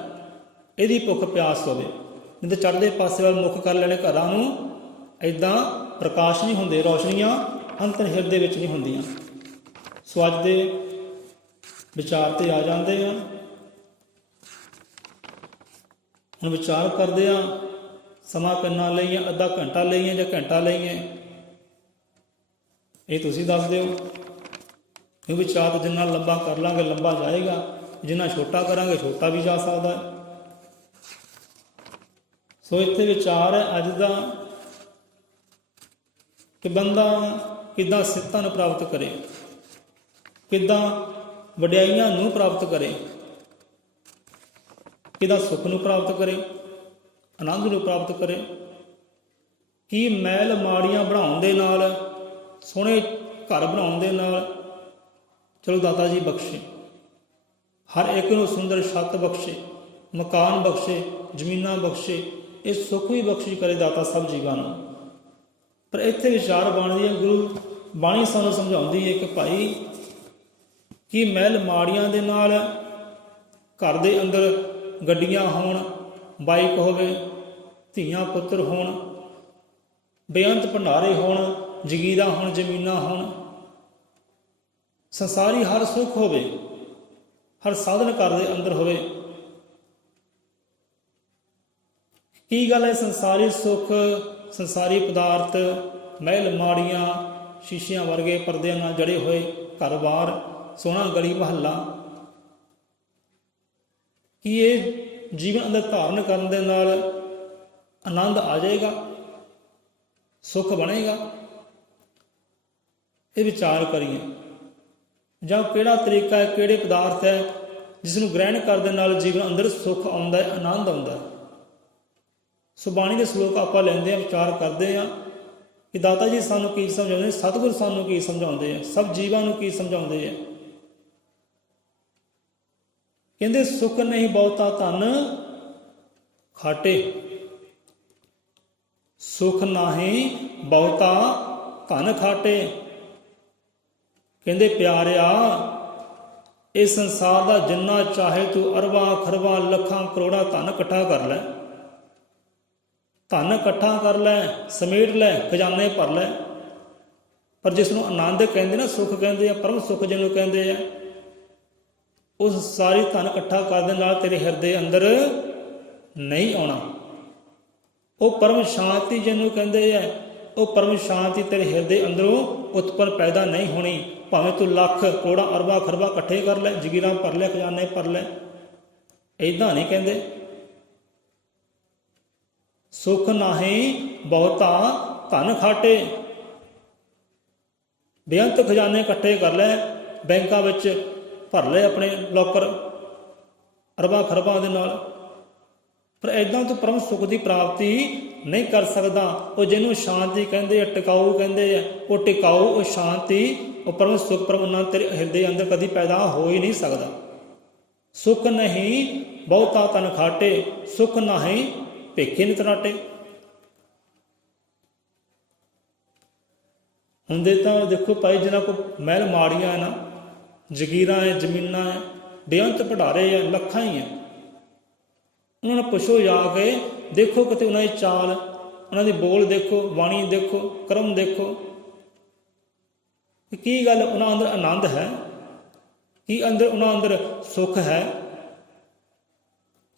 ਇਹਦੀ ਭੁੱਖ ਪਿਆਸ ਹੋਵੇ। ਨਹੀਂ ਤਾਂ ਚੜ੍ਹਦੇ ਪਾਸੇ ਵੱਲ ਮੁੱਖ ਕਰ ਲੈਣੇ ਘਰਾਂ ਨੂੰ, ਇੱਦਾਂ ਪ੍ਰਕਾਸ਼ ਨਹੀਂ ਹੁੰਦੇ, ਰੌਸ਼ਨੀਆਂ ਅੰਤਰ ਹਿਰਦੇ ਵਿੱਚ ਨਹੀਂ ਹੁੰਦੀਆਂ। ਸੋ ਅੱਜ ਦੇ ਵਿਚਾਰ ਤੇ ਆ ਜਾਂਦੇ ਆ। ਹੁਣ ਵਿਚਾਰ ਕਰਦੇ ਆ, ਸਮਾਂ ਕਿੰਨਾ ਲਈਏ, ਅੱਧਾ ਘੰਟਾ ਲਈਏ ਜਾਂ ਘੰਟਾ ਲਈਏ, ਇਹ ਤੁਸੀਂ ਦੱਸ ਦਿਓ। ਇਹ ਵਿਚਾਰ ਤਾਂ ਜਿੰਨਾ ਲੰਬਾ ਕਰ ਲਾਂਗੇ ਲੰਬਾ ਜਾਏਗਾ, ਜਿੰਨਾ ਛੋਟਾ ਕਰਾਂਗੇ ਛੋਟਾ ਵੀ ਜਾ ਸਕਦਾ ਹੈ। ਸੋ ਇੱਥੇ ਵਿਚਾਰ ਹੈ ਅੱਜ ਦਾ ਕਿ ਬੰਦਾ ਕਿੱਦਾਂ ਸਿੱਧਾਂ ਨੂੰ ਪ੍ਰਾਪਤ ਕਰੇ, ਕਿੱਦਾਂ ਵਡਿਆਈਆਂ ਨੂੰ ਪ੍ਰਾਪਤ ਕਰੇ, ਕਿੱਦਾਂ ਸੁੱਖ ਨੂੰ ਪ੍ਰਾਪਤ ਕਰੇ, ਆਨੰਦ ਨੂੰ ਪ੍ਰਾਪਤ ਕਰੇ। ਕੀ ਮਹਿਲ ਮਾੜੀਆਂ ਬਣਾਉਣ ਦੇ ਨਾਲ, ਸੋਹਣੇ ਘਰ ਬਣਾਉਣ ਦੇ ਨਾਲ, ਚਲੋ ਦਾਤਾ ਜੀ ਬਖਸ਼ੇ, ਹਰ ਇੱਕ ਨੂੰ ਸੁੰਦਰ ਛੱਤ ਬਖਸ਼ੇ, ਮਕਾਨ ਬਖਸ਼ੇ, ਜ਼ਮੀਨਾਂ ਬਖਸ਼ੇ, ਇਹ ਸੁੱਖ ਵੀ ਬਖਸ਼ਿਸ਼ ਕਰੇ ਦਾਤਾ ਸਭ ਜੀਵਾਂ ਨੂੰ। ਪਰ ਇੱਥੇ ਵਿਚਾਰ ਬਣਦੀ ਹੈ, ਗੁਰੂ ਬਾਣੀ ਸਾਨੂੰ ਸਮਝਾਉਂਦੀ ਹੈ ਕਿ ਭਾਈ ਕੀ ਮਹਿਲ ਮਾੜੀਆਂ ਦੇ ਨਾਲ, ਘਰ ਦੇ ਅੰਦਰ ਗੱਡੀਆਂ ਹੋਣ, ਬਾਈਕ ਹੋਵੇ, ਧੀਆਂ ਪੁੱਤਰ ਹੋਣ, ਬੇਅੰਤ ਭੰਡਾਰੇ ਹੋਣ, ਜਗੀਰਾਂ ਹੋਣ, ਜ਼ਮੀਨਾਂ ਹੋਣ, ਸੰਸਾਰੀ ਹਰ ਸੁੱਖ ਹੋਵੇ, ਹਰ ਸਾਧਨ ਘਰ ਦੇ ਅੰਦਰ ਹੋਵੇ। ਕੀ ਗੱਲ ਹੈ? ਸੰਸਾਰੀ ਸੁੱਖ, ਸੰਸਾਰੀ ਪਦਾਰਥ, ਮਹਿਲ ਮਾੜੀਆਂ, ਸ਼ੀਸ਼ਿਆਂ ਵਰਗੇ ਪਰਦਿਆਂ ਨਾਲ ਜੜੇ ਹੋਏ ਘਰ-ਬਾਰ, ਸੋਹਣਾ ਗਲੀ ਮਹੱਲਾ, ਕੀ ਇਹ ਜੀਵਨ ਅੰਦਰ ਧਾਰਨ ਕਰਨ ਦੇ ਨਾਲ ਆਨੰਦ ਆ ਜਾਏਗਾ, ਸੁੱਖ ਬਣੇਗਾ? ਇਹ ਵਿਚਾਰ ਕਰੀਏ। ਜਾਂ ਕਿਹੜਾ ਤਰੀਕਾ ਹੈ, ਕਿਹੜੇ ਪਦਾਰਥ ਹੈ ਜਿਸ ਨੂੰ ਗ੍ਰਹਿਣ ਕਰਨ ਦੇ ਨਾਲ ਜੀਵਨ ਅੰਦਰ ਸੁੱਖ ਆਉਂਦਾ ਹੈ, ਆਨੰਦ ਆਉਂਦਾ ਹੈ। ਸੋ ਬਾਣੀ ਦੇ ਸਲੋਕ ਆਪਾਂ ਲੈਂਦੇ ਹਾਂ, ਵਿਚਾਰ ਕਰਦੇ ਹਾਂ ਕਿ ਦਾਤਾ ਜੀ ਸਾਨੂੰ ਕੀ ਸਮਝਾਉਂਦੇ, ਸਤਿਗੁਰ ਸਾਨੂੰ ਕੀ ਸਮਝਾਉਂਦੇ ਆ, ਸਭ ਜੀਵਾਂ ਨੂੰ ਕੀ ਸਮਝਾਉਂਦੇ ਆ। ਕਹਿੰਦੇ ਸੁੱਖ ਨਹੀਂ ਬਹੁਤਾ ਧਨ ਖਾਟੇ, ਸੁੱਖ ਨਹੀਂ ਬਹੁਤਾ ਧਨ ਖਾਟੇ। ਕਹਿੰਦੇ ਪਿਆਰਿਆ, ਇਹ ਸੰਸਾਰ ਦਾ ਜਿੰਨਾ ਚਾਹੇ ਤੂੰ ਅਰਬਾਂ ਖਰਬਾਂ ਲੱਖਾਂ ਕਰੋੜਾਂ ਧਨ ਇਕੱਠਾ ਕਰ ਲੈ, ਧਨ ਇਕੱਠਾ ਕਰ ਲੈ, ਸਮੇਟ ਲੈ, ਖਜ਼ਾਨੇ ਭਰ ਲੈ, ਪਰ ਜਿਸ ਨੂੰ ਆਨੰਦ ਕਹਿੰਦੇ ਨਾ, ਸੁੱਖ ਕਹਿੰਦੇ ਆ, ਪਰਮ ਸੁੱਖ ਜਿਹਨੂੰ ਕਹਿੰਦੇ ਆ, ਉਸ ਸਾਰੀ ਧਨ ਇਕੱਠਾ ਕਰਨ ਦੇ ਨਾਲ ਤੇਰੇ ਹਿਰਦੇ ਅੰਦਰ ਨਹੀਂ ਆਉਣਾ। ਉਹ ਪਰਮ ਸ਼ਾਂਤੀ ਜਿਹਨੂੰ ਕਹਿੰਦੇ ਆ, ਉਹ ਪਰਮ ਸ਼ਾਂਤੀ ਤੇਰੇ ਹਿਰਦੇ ਅੰਦਰੋਂ ਉਤਪੰਨ ਪੈਦਾ ਨਹੀਂ ਹੋਣੀ। ਭਾਵੇਂ ਤੂੰ ਲੱਖ ਕਰੋੜਾਂ ਅਰਬਾਂ ਖਰਬਾਂ ਇਕੱਠੇ ਕਰ ਲੈ, ਜਗੀਰਾਂ ਭਰ ਲੈ, ਖਜ਼ਾਨੇ ਭਰ ਲੈ, ਇੱਦਾਂ ਨਹੀਂ ਕਹਿੰਦੇ। ਸੁੱਖ ਨਾਹੀਂ ਬਹੁਤਾ ਧਨ ਖਾਟੇ, ਬੇਅੰਤ ਖਜ਼ਾਨੇ ਇਕੱਠੇ ਕਰ ਲੈ, ਬੈਂਕਾਂ ਵਿੱਚ ਭਰ ਲਏ ਆਪਣੇ ਲੋਕਰ ਅਰਬਾਂ ਖਰਬਾਂ ਦੇ ਨਾਲ, ਪਰ ਇੱਦਾਂ ਤੋਂ ਪਰਮ ਸੁੱਖ ਦੀ ਪ੍ਰਾਪਤੀ ਨਹੀਂ ਕਰ ਸਕਦਾ। ਉਹ ਜਿਹਨੂੰ ਸ਼ਾਂਤੀ ਕਹਿੰਦੇ ਆ, ਟਿਕਾਊ ਕਹਿੰਦੇ ਆ, ਉਹ ਟਿਕਾਊ, ਉਹ ਸ਼ਾਂਤੀ, ਉਹ ਪਰਮ ਸੁੱਖ, ਪਰਮ ਆਨੰਦ ਤੇਰੇ ਹਿਰਦੇ ਅੰਦਰ ਕਦੀ ਪੈਦਾ ਹੋ ਹੀ ਨਹੀਂ ਸਕਦਾ। ਸੁੱਖ ਨਹੀਂ ਬਹੁਤਾ ਤਨ ਖਾਟੇ, ਸੁੱਖ ਨਹੀਂ ਭੇਖੇ ਨਿਤ ਨਾਟੇ। ਹੁੰਦੇ ਤਾਂ ਦੇਖੋ ਭਾਈ ਜਿਹਨਾਂ ਕੋਲ ਮਹਿਲ ਮਾੜੀਆਂ ਹੈ ਨਾ, ਜ਼ਗੀਰਾਂ ਹੈ, ਜ਼ਮੀਨਾਂ ਹੈ, ਬੇਅੰਤ ਭੰਡਾਰੇ ਹੈ, ਲੱਖਾਂ ਹੀ ਹੈ, ਉਹਨਾਂ ਨੂੰ ਪੁੱਛੋ ਜਾ ਕੇ, ਦੇਖੋ ਕਿਤੇ ਉਹਨਾਂ ਦੀ ਚਾਲ, ਉਹਨਾਂ ਦੀ ਬੋਲ ਦੇਖੋ, ਬਾਣੀ ਦੇਖੋ, ਕਰਮ ਦੇਖੋ, ਕੀ ਗੱਲ ਉਹਨਾਂ ਅੰਦਰ ਆਨੰਦ ਹੈ, ਕੀ ਅੰਦਰ ਉਹਨਾਂ ਅੰਦਰ ਸੁੱਖ ਹੈ,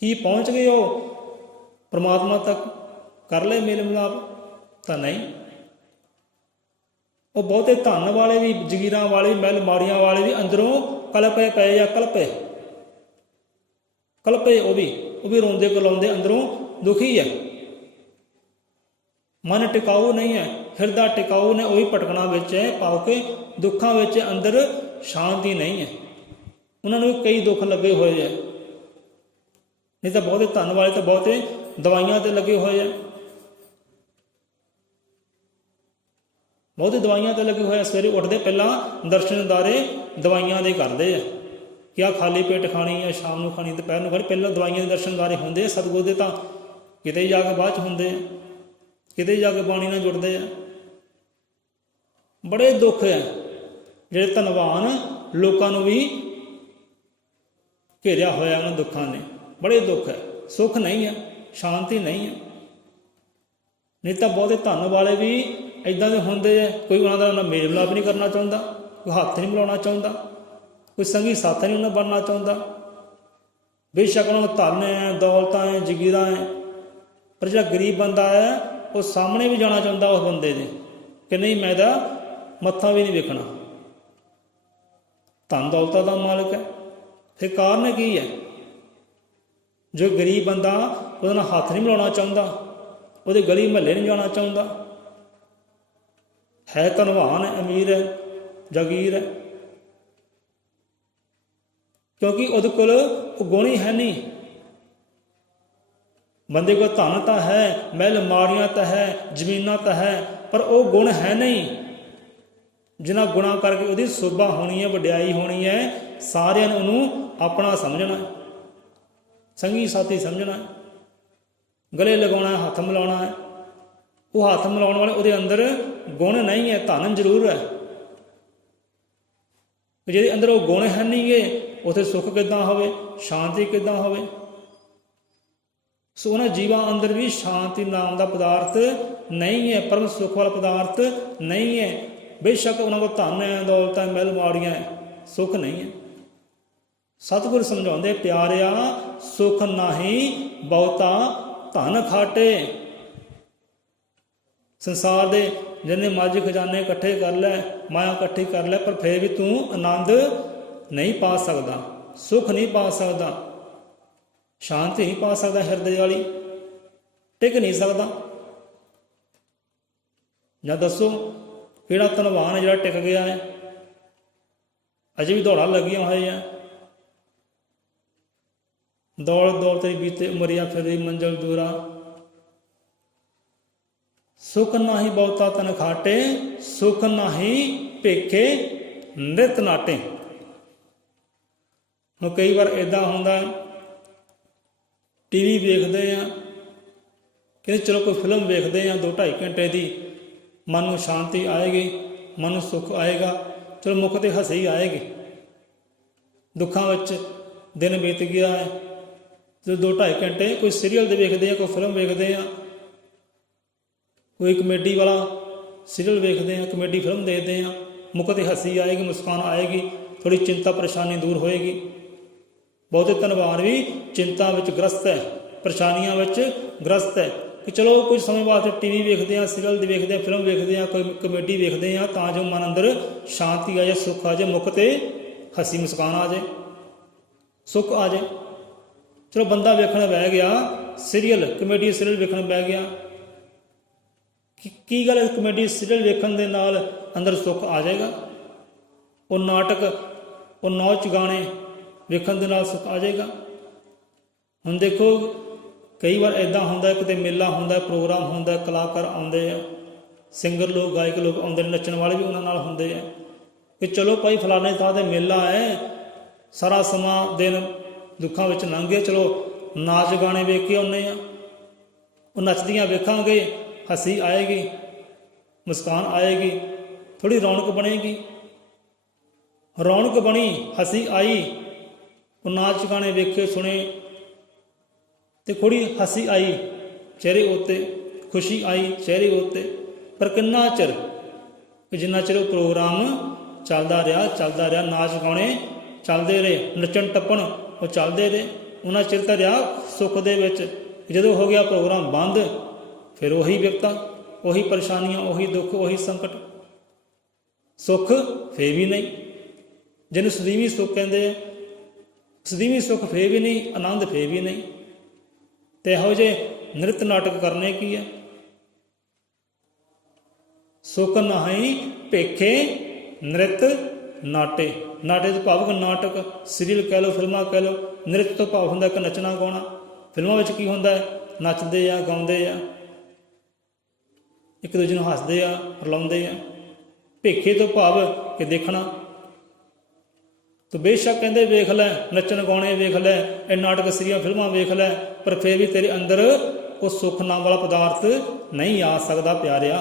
ਕੀ ਪਹੁੰਚ ਗਏ ਉਹ ਪਰਮਾਤਮਾ ਤੱਕ, ਕਰ ਲਏ ਮੇਲ ਮਿਲਾਪ? ਤਾਂ ਨਹੀਂ। ਉਹ ਬਹੁਤੇ ਧਨ ਵਾਲੇ ਵੀ, ਜ਼ਗੀਰਾਂ ਵਾਲੇ ਵੀ, ਮਹਿਲ ਮਾੜੀਆਂ ਵਾਲੇ ਵੀ ਅੰਦਰੋਂ ਕਲਪੇ ਪਏ ਆ, ਕਲਪੇ ਉਹ ਵੀ ਰੋਂਦੇ ਕਲਾਉਂਦੇ ਅੰਦਰੋਂ ਦੁਖੀ ਹੈ। ਮਨ ਟਿਕਾਊ ਨਹੀਂ ਹੈ, ਹਿਰਦਾ ਟਿਕਾਊ ਨੇ, ਉਹ ਵੀ ਭਟਕਣਾ ਵਿੱਚ ਹੈ, ਪਾਓ ਕੇ ਦੁੱਖਾਂ ਵਿੱਚ ਅੰਦਰ ਸ਼ਾਂਤੀ ਨਹੀਂ ਹੈ। ਉਹਨਾਂ ਨੂੰ ਕਈ ਦੁੱਖ ਲੱਗੇ ਹੋਏ ਹੈ, ਨਹੀਂ ਤਾਂ ਬਹੁਤੇ ਧਨ ਵਾਲੇ ਤਾਂ ਬਹੁਤੇ ਦਵਾਈਆਂ ਤੇ ਲੱਗੇ ਹੋਏ ਹੈ, ਬਹੁਤੇ ਦਵਾਈਆਂ ਤੇ ਲੱਗੇ ਹੋਏ ਆ। ਸਵੇਰੇ ਉੱਠਦੇ ਪਹਿਲਾਂ ਦਰਸ਼ਨਦਾਰੇ ਦਵਾਈਆਂ ਦੇ ਕਰਦੇ ਆ, ਕਿ ਆਹ ਖਾਲੀ ਪੇਟ ਖਾਣੀ ਹੈ, ਸ਼ਾਮ ਨੂੰ ਖਾਣੀ, ਦੁਪਹਿਰ ਨੂੰ ਖਾਣੀ, ਪਹਿਲਾਂ ਦਵਾਈਆਂ ਦੇ ਦਰਸ਼ਨਦਾਰੇ ਹੁੰਦੇ ਆ। ਸਤਿਗੁਰੂ ਦੇ ਤਾਂ ਕਿਤੇ ਜਾ ਕੇ ਬਾਅਦ 'ਚ ਹੁੰਦੇ ਆ, ਕਿਤੇ ਜਾ ਕੇ ਬਾਣੀ ਨਾਲ ਜੁੜਦੇ ਆ। ਬੜੇ ਦੁੱਖ ਹੈ ਜਿਹੜੇ ਧਨਵਾਨ ਲੋਕਾਂ ਨੂੰ ਵੀ ਘੇਰਿਆ ਹੋਇਆ ਉਹਨਾਂ ਦੁੱਖਾਂ ਨੇ, ਬੜੇ ਦੁੱਖ ਹੈ, ਸੁੱਖ ਨਹੀਂ ਹੈ, ਸ਼ਾਂਤੀ ਨਹੀਂ ਹੈ। ਨਹੀਂ ਤਾਂ ਬਹੁਤੇ ਧਨ ਵਾਲੇ ਵੀ ਇੱਦਾਂ ਦੇ ਹੁੰਦੇ ਹੈ, ਕੋਈ ਉਹਨਾਂ ਦਾ ਨਾ ਮੇਲ ਮਿਲਾਪ ਨਹੀਂ ਕਰਨਾ ਚਾਹੁੰਦਾ, ਕੋਈ ਹੱਥ ਨਹੀਂ ਮਿਲਾਉਣਾ ਚਾਹੁੰਦਾ, ਕੋਈ ਸੰਗੀ ਸਾਥੀ ਨਹੀਂ ਉਹਨਾਂ ਬਣਨਾ ਚਾਹੁੰਦਾ। ਬੇਸ਼ੱਕ ਉਹਨਾਂ ਕੋਲ ਧਨ ਹੈ, ਦੌਲਤਾਂ ਹੈ, ਜ਼ਗੀਰਾਂ ਹੈ, ਪਰ ਜਿਹੜਾ ਗਰੀਬ ਬੰਦਾ ਹੈ ਉਹ ਸਾਹਮਣੇ ਵੀ ਜਾਣਾ ਚਾਹੁੰਦਾ ਉਸ ਬੰਦੇ ਦੇ, ਕਿ ਨਹੀਂ ਮੈਂ ਤਾਂ ਮੱਥਾ ਵੀ ਨਹੀਂ ਵੇਖਣਾ। ਧਨ ਦੌਲਤਾਂ ਦਾ ਮਾਲਕ ਹੈ। ਫਿਰ ਕਾਰਨ ਕੀ ਹੈ? ਜੋ ਗਰੀਬ ਬੰਦਾ ਉਹਦੇ ਨਾਲ ਹੱਥ ਨਹੀਂ ਮਿਲਾਉਣਾ ਚਾਹੁੰਦਾ, ਉਹਦੇ ਗਲੀ ਮਹੱਲੇ ਨਹੀਂ ਜਾਣਾ ਚਾਹੁੰਦਾ, ਹੈ ਧਨਵਾਨ ਹੈ, ਅਮੀਰ ਹੈ, ਜਾਗੀਰ ਹੈ, ਕਿਉਂਕਿ ਉਹਦੇ ਕੋਲ ਉਹ ਗੁਣ ਹੀ ਹੈ ਨਹੀਂ। ਬੰਦੇ ਕੋਲ ਧਨ ਤਾਂ ਹੈ, ਮਹਿਲ ਮਾੜੀਆਂ ਤਾਂ ਹੈ, ਜ਼ਮੀਨਾਂ ਤਾਂ ਹੈ, ਪਰ ਉਹ ਗੁਣ ਹੈ ਨਹੀਂ ਜਿਨ੍ਹਾਂ ਗੁਣਾਂ ਕਰਕੇ ਉਹਦੀ ਸੋਭਾ ਹੋਣੀ ਹੈ, ਵਡਿਆਈ ਹੋਣੀ ਹੈ, ਸਾਰਿਆਂ ਨੂੰ ਉਹਨੂੰ ਆਪਣਾ ਸਮਝਣਾ, ਸੰਗੀ ਸਾਥੀ ਸਮਝਣਾ, ਗਲੇ ਲਗਾਉਣਾ, ਹੱਥ ਮਿਲਾਉਣਾ ਹੈ। ਉਹ ਹੱਥ ਮਿਲਾਉਣ ਵਾਲੇ ਉਹਦੇ ਅੰਦਰ ਗੁਣ ਨਹੀਂ ਹੈ, ਧਨ ਜ਼ਰੂਰ ਹੈ। ਜਿਹਦੇ ਅੰਦਰ ਉਹ ਗੁਣ ਹੈ ਨਹੀਂ ਗੇ, ਉੱਥੇ ਸੁੱਖ ਕਿੱਦਾਂ ਹੋਵੇ, ਸ਼ਾਂਤੀ ਕਿੱਦਾਂ ਹੋਵੇ? ਸੋ ਉਹਨਾਂ ਜੀਵਾਂ ਅੰਦਰ ਵੀ ਸ਼ਾਂਤੀ ਨਾਮ ਦਾ ਪਦਾਰਥ ਨਹੀਂ ਹੈ, ਪਰਮ ਸੁੱਖ ਵਾਲਾ ਪਦਾਰਥ ਨਹੀਂ ਹੈ। ਬੇਸ਼ੱਕ ਉਹਨਾਂ ਕੋਲ ਧਨ ਹੈ, ਦੌਲਤ ਹੈ, ਮਹਿਲ ਮਾੜੀਆਂ ਹੈ, ਸੁੱਖ ਨਹੀਂ ਹੈ। ਸਤਿਗੁਰ ਸਮਝਾਉਂਦੇ ਪਿਆਰਿਆ, ਸੁੱਖ ਨਾਹੀਂ ਬਹੁਤਾ ਧਨ ਖਾਟੇ। ਸੰਸਾਰ ਦੇ ਜਿੰਨੇ ਮਰਜ਼ੀ ਖਜ਼ਾਨੇ ਇਕੱਠੇ ਕਰ ਲੈ, ਮਾਇਆ ਇਕੱਠੀ ਕਰ ਲੈ, ਪਰ ਫਿਰ ਵੀ ਤੂੰ ਆਨੰਦ ਨਹੀਂ ਪਾ ਸਕਦਾ, ਸੁੱਖ ਨਹੀਂ ਪਾ ਸਕਦਾ, ਸ਼ਾਂਤੀ ਨਹੀਂ ਪਾ ਸਕਦਾ, ਹਿਰਦੇ ਵਾਲੀ ਟਿਕ ਨਹੀਂ ਸਕਦਾ। ਜਾਂ ਦੱਸੋ ਕਿਹੜਾ ਧਨਵਾਨ ਹੈ ਜਿਹੜਾ ਟਿਕ ਗਿਆ ਹੈ? ਅਜੇ ਵੀ ਦੌੜਾਂ ਲੱਗੀਆਂ ਹੋਈਆਂ, ਦੌੜ ਤੇਰੀ ਬੀਤੇ ਉਮਰੀਆ ਫਿਰੇ ਮੰਜ਼ਲ ਦੂਰਾ। ਸੁਖ ਨਾਹੀ ਬਹੁਤਾ ਤਨ ਖਾਟੇ, ਸੁਖ ਨਾਹੀ ਭੇਖੇ ਨਿਤ ਨਾਟੇ। ਹੁਣ ਕਈ ਵਾਰ ਇੱਦਾਂ ਹੁੰਦਾ, ਟੀਵੀ ਵੇਖਦੇ ਆ, ਕਹਿੰਦੇ ਚਲੋ ਕੋਈ ਫਿਲਮ ਵੇਖਦੇ ਆ 2-2.5 ਘੰਟੇ ਦੀ, ਮਨ ਨੂੰ ਸ਼ਾਂਤੀ ਆਏਗੀ, ਮਨ ਨੂੰ ਸੁੱਖ ਆਏਗਾ, ਚਲੋ ਮੁੱਖ ਤੇ ਹੱਸੀ ਆਏਗੀ। ਦੁੱਖਾਂ ਵਿੱਚ ਦਿਨ ਬੀਤ ਗਿਆ ਹੈ, ਜਦੋਂ 2-2.5 ਘੰਟੇ ਕੋਈ ਸੀਰੀਅਲ ਦੇ ਵੇਖਦੇ ਆ, ਕੋਈ ਫਿਲਮ ਵੇਖਦੇ ਆ, ਕੋਈ ਕਮੇਡੀ ਵਾਲਾ ਸੀਰੀਅਲ ਵੇਖਦੇ ਆ, ਕਮੇਡੀ ਫਿਲਮ ਦੇਖਦੇ ਆ, ਮੁੱਖ ਤੇ ਹੱਸੀ ਆਏਗੀ, ਮੁਸਕਾਨ ਆਏਗੀ, ਥੋੜ੍ਹੀ ਚਿੰਤਾ ਪਰੇਸ਼ਾਨੀ ਦੂਰ ਹੋਏਗੀ। ਬਹੁਤੇ ਧਨਵਾਨ ਵੀ ਚਿੰਤਾ ਵਿੱਚ ਗ੍ਰਸਤ ਹੈ, ਪਰੇਸ਼ਾਨੀਆਂ ਵਿੱਚ ਗ੍ਰਸਤ ਹੈ, ਕਿ ਚਲੋ ਕੁਝ ਸਮੇਂ ਵਾਸਤੇ ਟੀਵੀ ਵੇਖਦੇ ਹਾਂ, ਸੀਰੀਅਲ ਵੇਖਦੇ ਹਾਂ, ਫਿਲਮ ਵੇਖਦੇ ਹਾਂ, ਕੋਈ ਕਮੇਡੀ ਵੇਖਦੇ ਹਾਂ, ਤਾਂ ਜੋ ਮਨ ਅੰਦਰ ਸ਼ਾਂਤੀ ਆ ਜਾਏ, ਸੁੱਖ ਆ ਜਾਏ, ਮੁੱਖ ਤੇ ਹੱਸੀ ਮੁਸਕਾਨ ਆ ਜਾਏ, ਸੁੱਖ ਆ ਜਾਏ। ਚਲੋ ਬੰਦਾ ਵੇਖਣ ਬਹਿ ਗਿਆ, ਸੀਰੀਅਲ ਕਮੇਡੀ ਸੀਰੀਅਲ ਵੇਖਣ ਬਹਿ ਗਿਆ, ਕੀ ਗੱਲ, ਕਮੇਡੀ ਸੀਰੀਅਲ ਵੇਖਣ ਦੇ ਨਾਲ ਅੰਦਰ ਸੁੱਖ ਆ ਜਾਏਗਾ? ਉਹ ਨਾਟਕ ਉਹ ਨੌਚ ਗਾਣੇ ਵੇਖਣ ਦੇ ਨਾਲ ਸੁੱਖ ਆ ਜਾਏਗਾ। ਹੁਣ ਦੇਖੋ ਕਈ ਵਾਰ ਇੱਦਾਂ ਹੁੰਦਾ, ਕਿਤੇ ਮੇਲਾ ਹੁੰਦਾ, ਪ੍ਰੋਗਰਾਮ ਹੁੰਦਾ, ਕਲਾਕਾਰ ਆਉਂਦੇ ਆ, ਸਿੰਗਰ ਲੋਕ, ਗਾਇਕ ਲੋਕ ਆਉਂਦੇ ਨੇ, ਨੱਚਣ ਵਾਲੇ ਵੀ ਉਹਨਾਂ ਨਾਲ ਹੁੰਦੇ ਆ ਕਿ ਚਲੋ ਭਾਈ ਫਲਾਣੇ ਥਾਂ 'ਤੇ ਮੇਲਾ ਹੈ, ਸਾਰਾ ਸਮਾਂ ਦਿਨ ਦੁੱਖਾਂ ਵਿੱਚ ਲੰਘ ਗਿਆ, ਚਲੋ ਨਾਚ ਗਾਣੇ ਵੇਖ ਕੇ ਆਉਂਦੇ ਆ, ਉਹ ਨੱਚਦੀਆਂ ਵੇਖਾਂਗੇ, ਹੱਸੀ ਆਏਗੀ, ਮੁਸਕਾਨ ਆਏਗੀ, ਥੋੜ੍ਹੀ ਰੌਣਕ ਬਣੇਗੀ। ਰੌਣਕ ਬਣੀ, ਹੱਸੀ ਆਈ, ਉਹ ਨਾਚ ਗਾਣੇ ਵੇਖੇ ਸੁਣੇ ਤੇ ਥੋੜ੍ਹੀ ਹੱਸੀ ਆਈ ਚਿਹਰੇ ਉੱਤੇ, ਖੁਸ਼ੀ ਆਈ ਚਿਹਰੇ ਉੱਤੇ। ਪਰ ਕਿੰਨਾ ਚਿਰ, ਕਿ ਜਿੰਨਾ ਚਿਰ ਉਹ ਪ੍ਰੋਗਰਾਮ ਚੱਲਦਾ ਰਿਹਾ, ਨਾਚ ਗਾਣੇ ਚੱਲਦੇ ਰਹੇ, ਨੱਚਣ ਟੱਪਣ ਉਹ ਚੱਲਦੇ ਰਹੇ, ਉਹਨਾਂ ਚਿਰ ਤਾਂ ਰਿਹਾ ਸੁੱਖ ਦੇ ਵਿੱਚ। ਜਦੋਂ ਹੋ ਗਿਆ ਪ੍ਰੋਗਰਾਮ ਬੰਦ, ਫਿਰ ਉਹੀ ਵਿਪਤਾ, ਉਹੀ ਪਰੇਸ਼ਾਨੀਆਂ, ਉਹੀ ਦੁੱਖ, ਉਹੀ ਸੰਕਟ। ਸੁੱਖ ਫੇਰ ਵੀ ਨਹੀਂ, ਜਿਹਨੂੰ ਸਦੀਵੀ ਸੁੱਖ ਕਹਿੰਦੇ ਆ, ਸਦੀਵੀ ਸੁੱਖ ਫੇਰ ਵੀ ਨਹੀਂ, ਆਨੰਦ ਫੇਰ ਵੀ ਨਹੀਂ। ਤੇ ਇਹੋ ਜਿਹੇ ਨ੍ਰਿਤ ਨਾਟਕ ਕਰਨੇ ਕੀ ਹੈ? ਸੁੱਖ ਨਾਹੀ ਭੇਖੇ ਨ੍ਰਿਤ ਨਾਟੇ। ਨਾਟੇ ਤੋਂ ਭਾਵ ਨਾਟਕ, ਸੀਰੀਅਲ ਕਹਿ ਲਓ, ਫਿਲਮਾਂ ਕਹਿ ਲਓ। ਨ੍ਰਿਤ ਤੋਂ ਭਾਵ ਹੁੰਦਾ ਕਿ ਨੱਚਣਾ ਗਾਉਣਾ। ਫਿਲਮਾਂ ਵਿੱਚ ਕੀ ਹੁੰਦਾ ਹੈ? ਨੱਚਦੇ ਆ, ਗਾਉਂਦੇ ਆ, ਇੱਕ ਦੂਜੇ ਨੂੰ ਹੱਸਦੇ ਆ, ਰਲਾਉਂਦੇ ਆ। ਭੇਖੇ ਤੋਂ ਭਾਵ ਕਿ ਦੇਖਣਾ। ਤੂੰ ਬੇਸ਼ੱਕ ਕਹਿੰਦੇ ਵੇਖ ਲੈ, ਨੱਚਣ ਗਾਉਣੇ ਵੇਖ ਲੈ, ਇਹ ਨਾਟਕ ਸੀਰੀਅਲ ਫਿਲਮਾਂ ਵੇਖ ਲੈ, ਪਰ ਫਿਰ ਵੀ ਤੇਰੇ ਅੰਦਰ ਉਹ ਸੁੱਖ ਨਾਮ ਵਾਲਾ ਪਦਾਰਥ ਨਹੀਂ ਆ ਸਕਦਾ ਪਿਆਰਿਆ।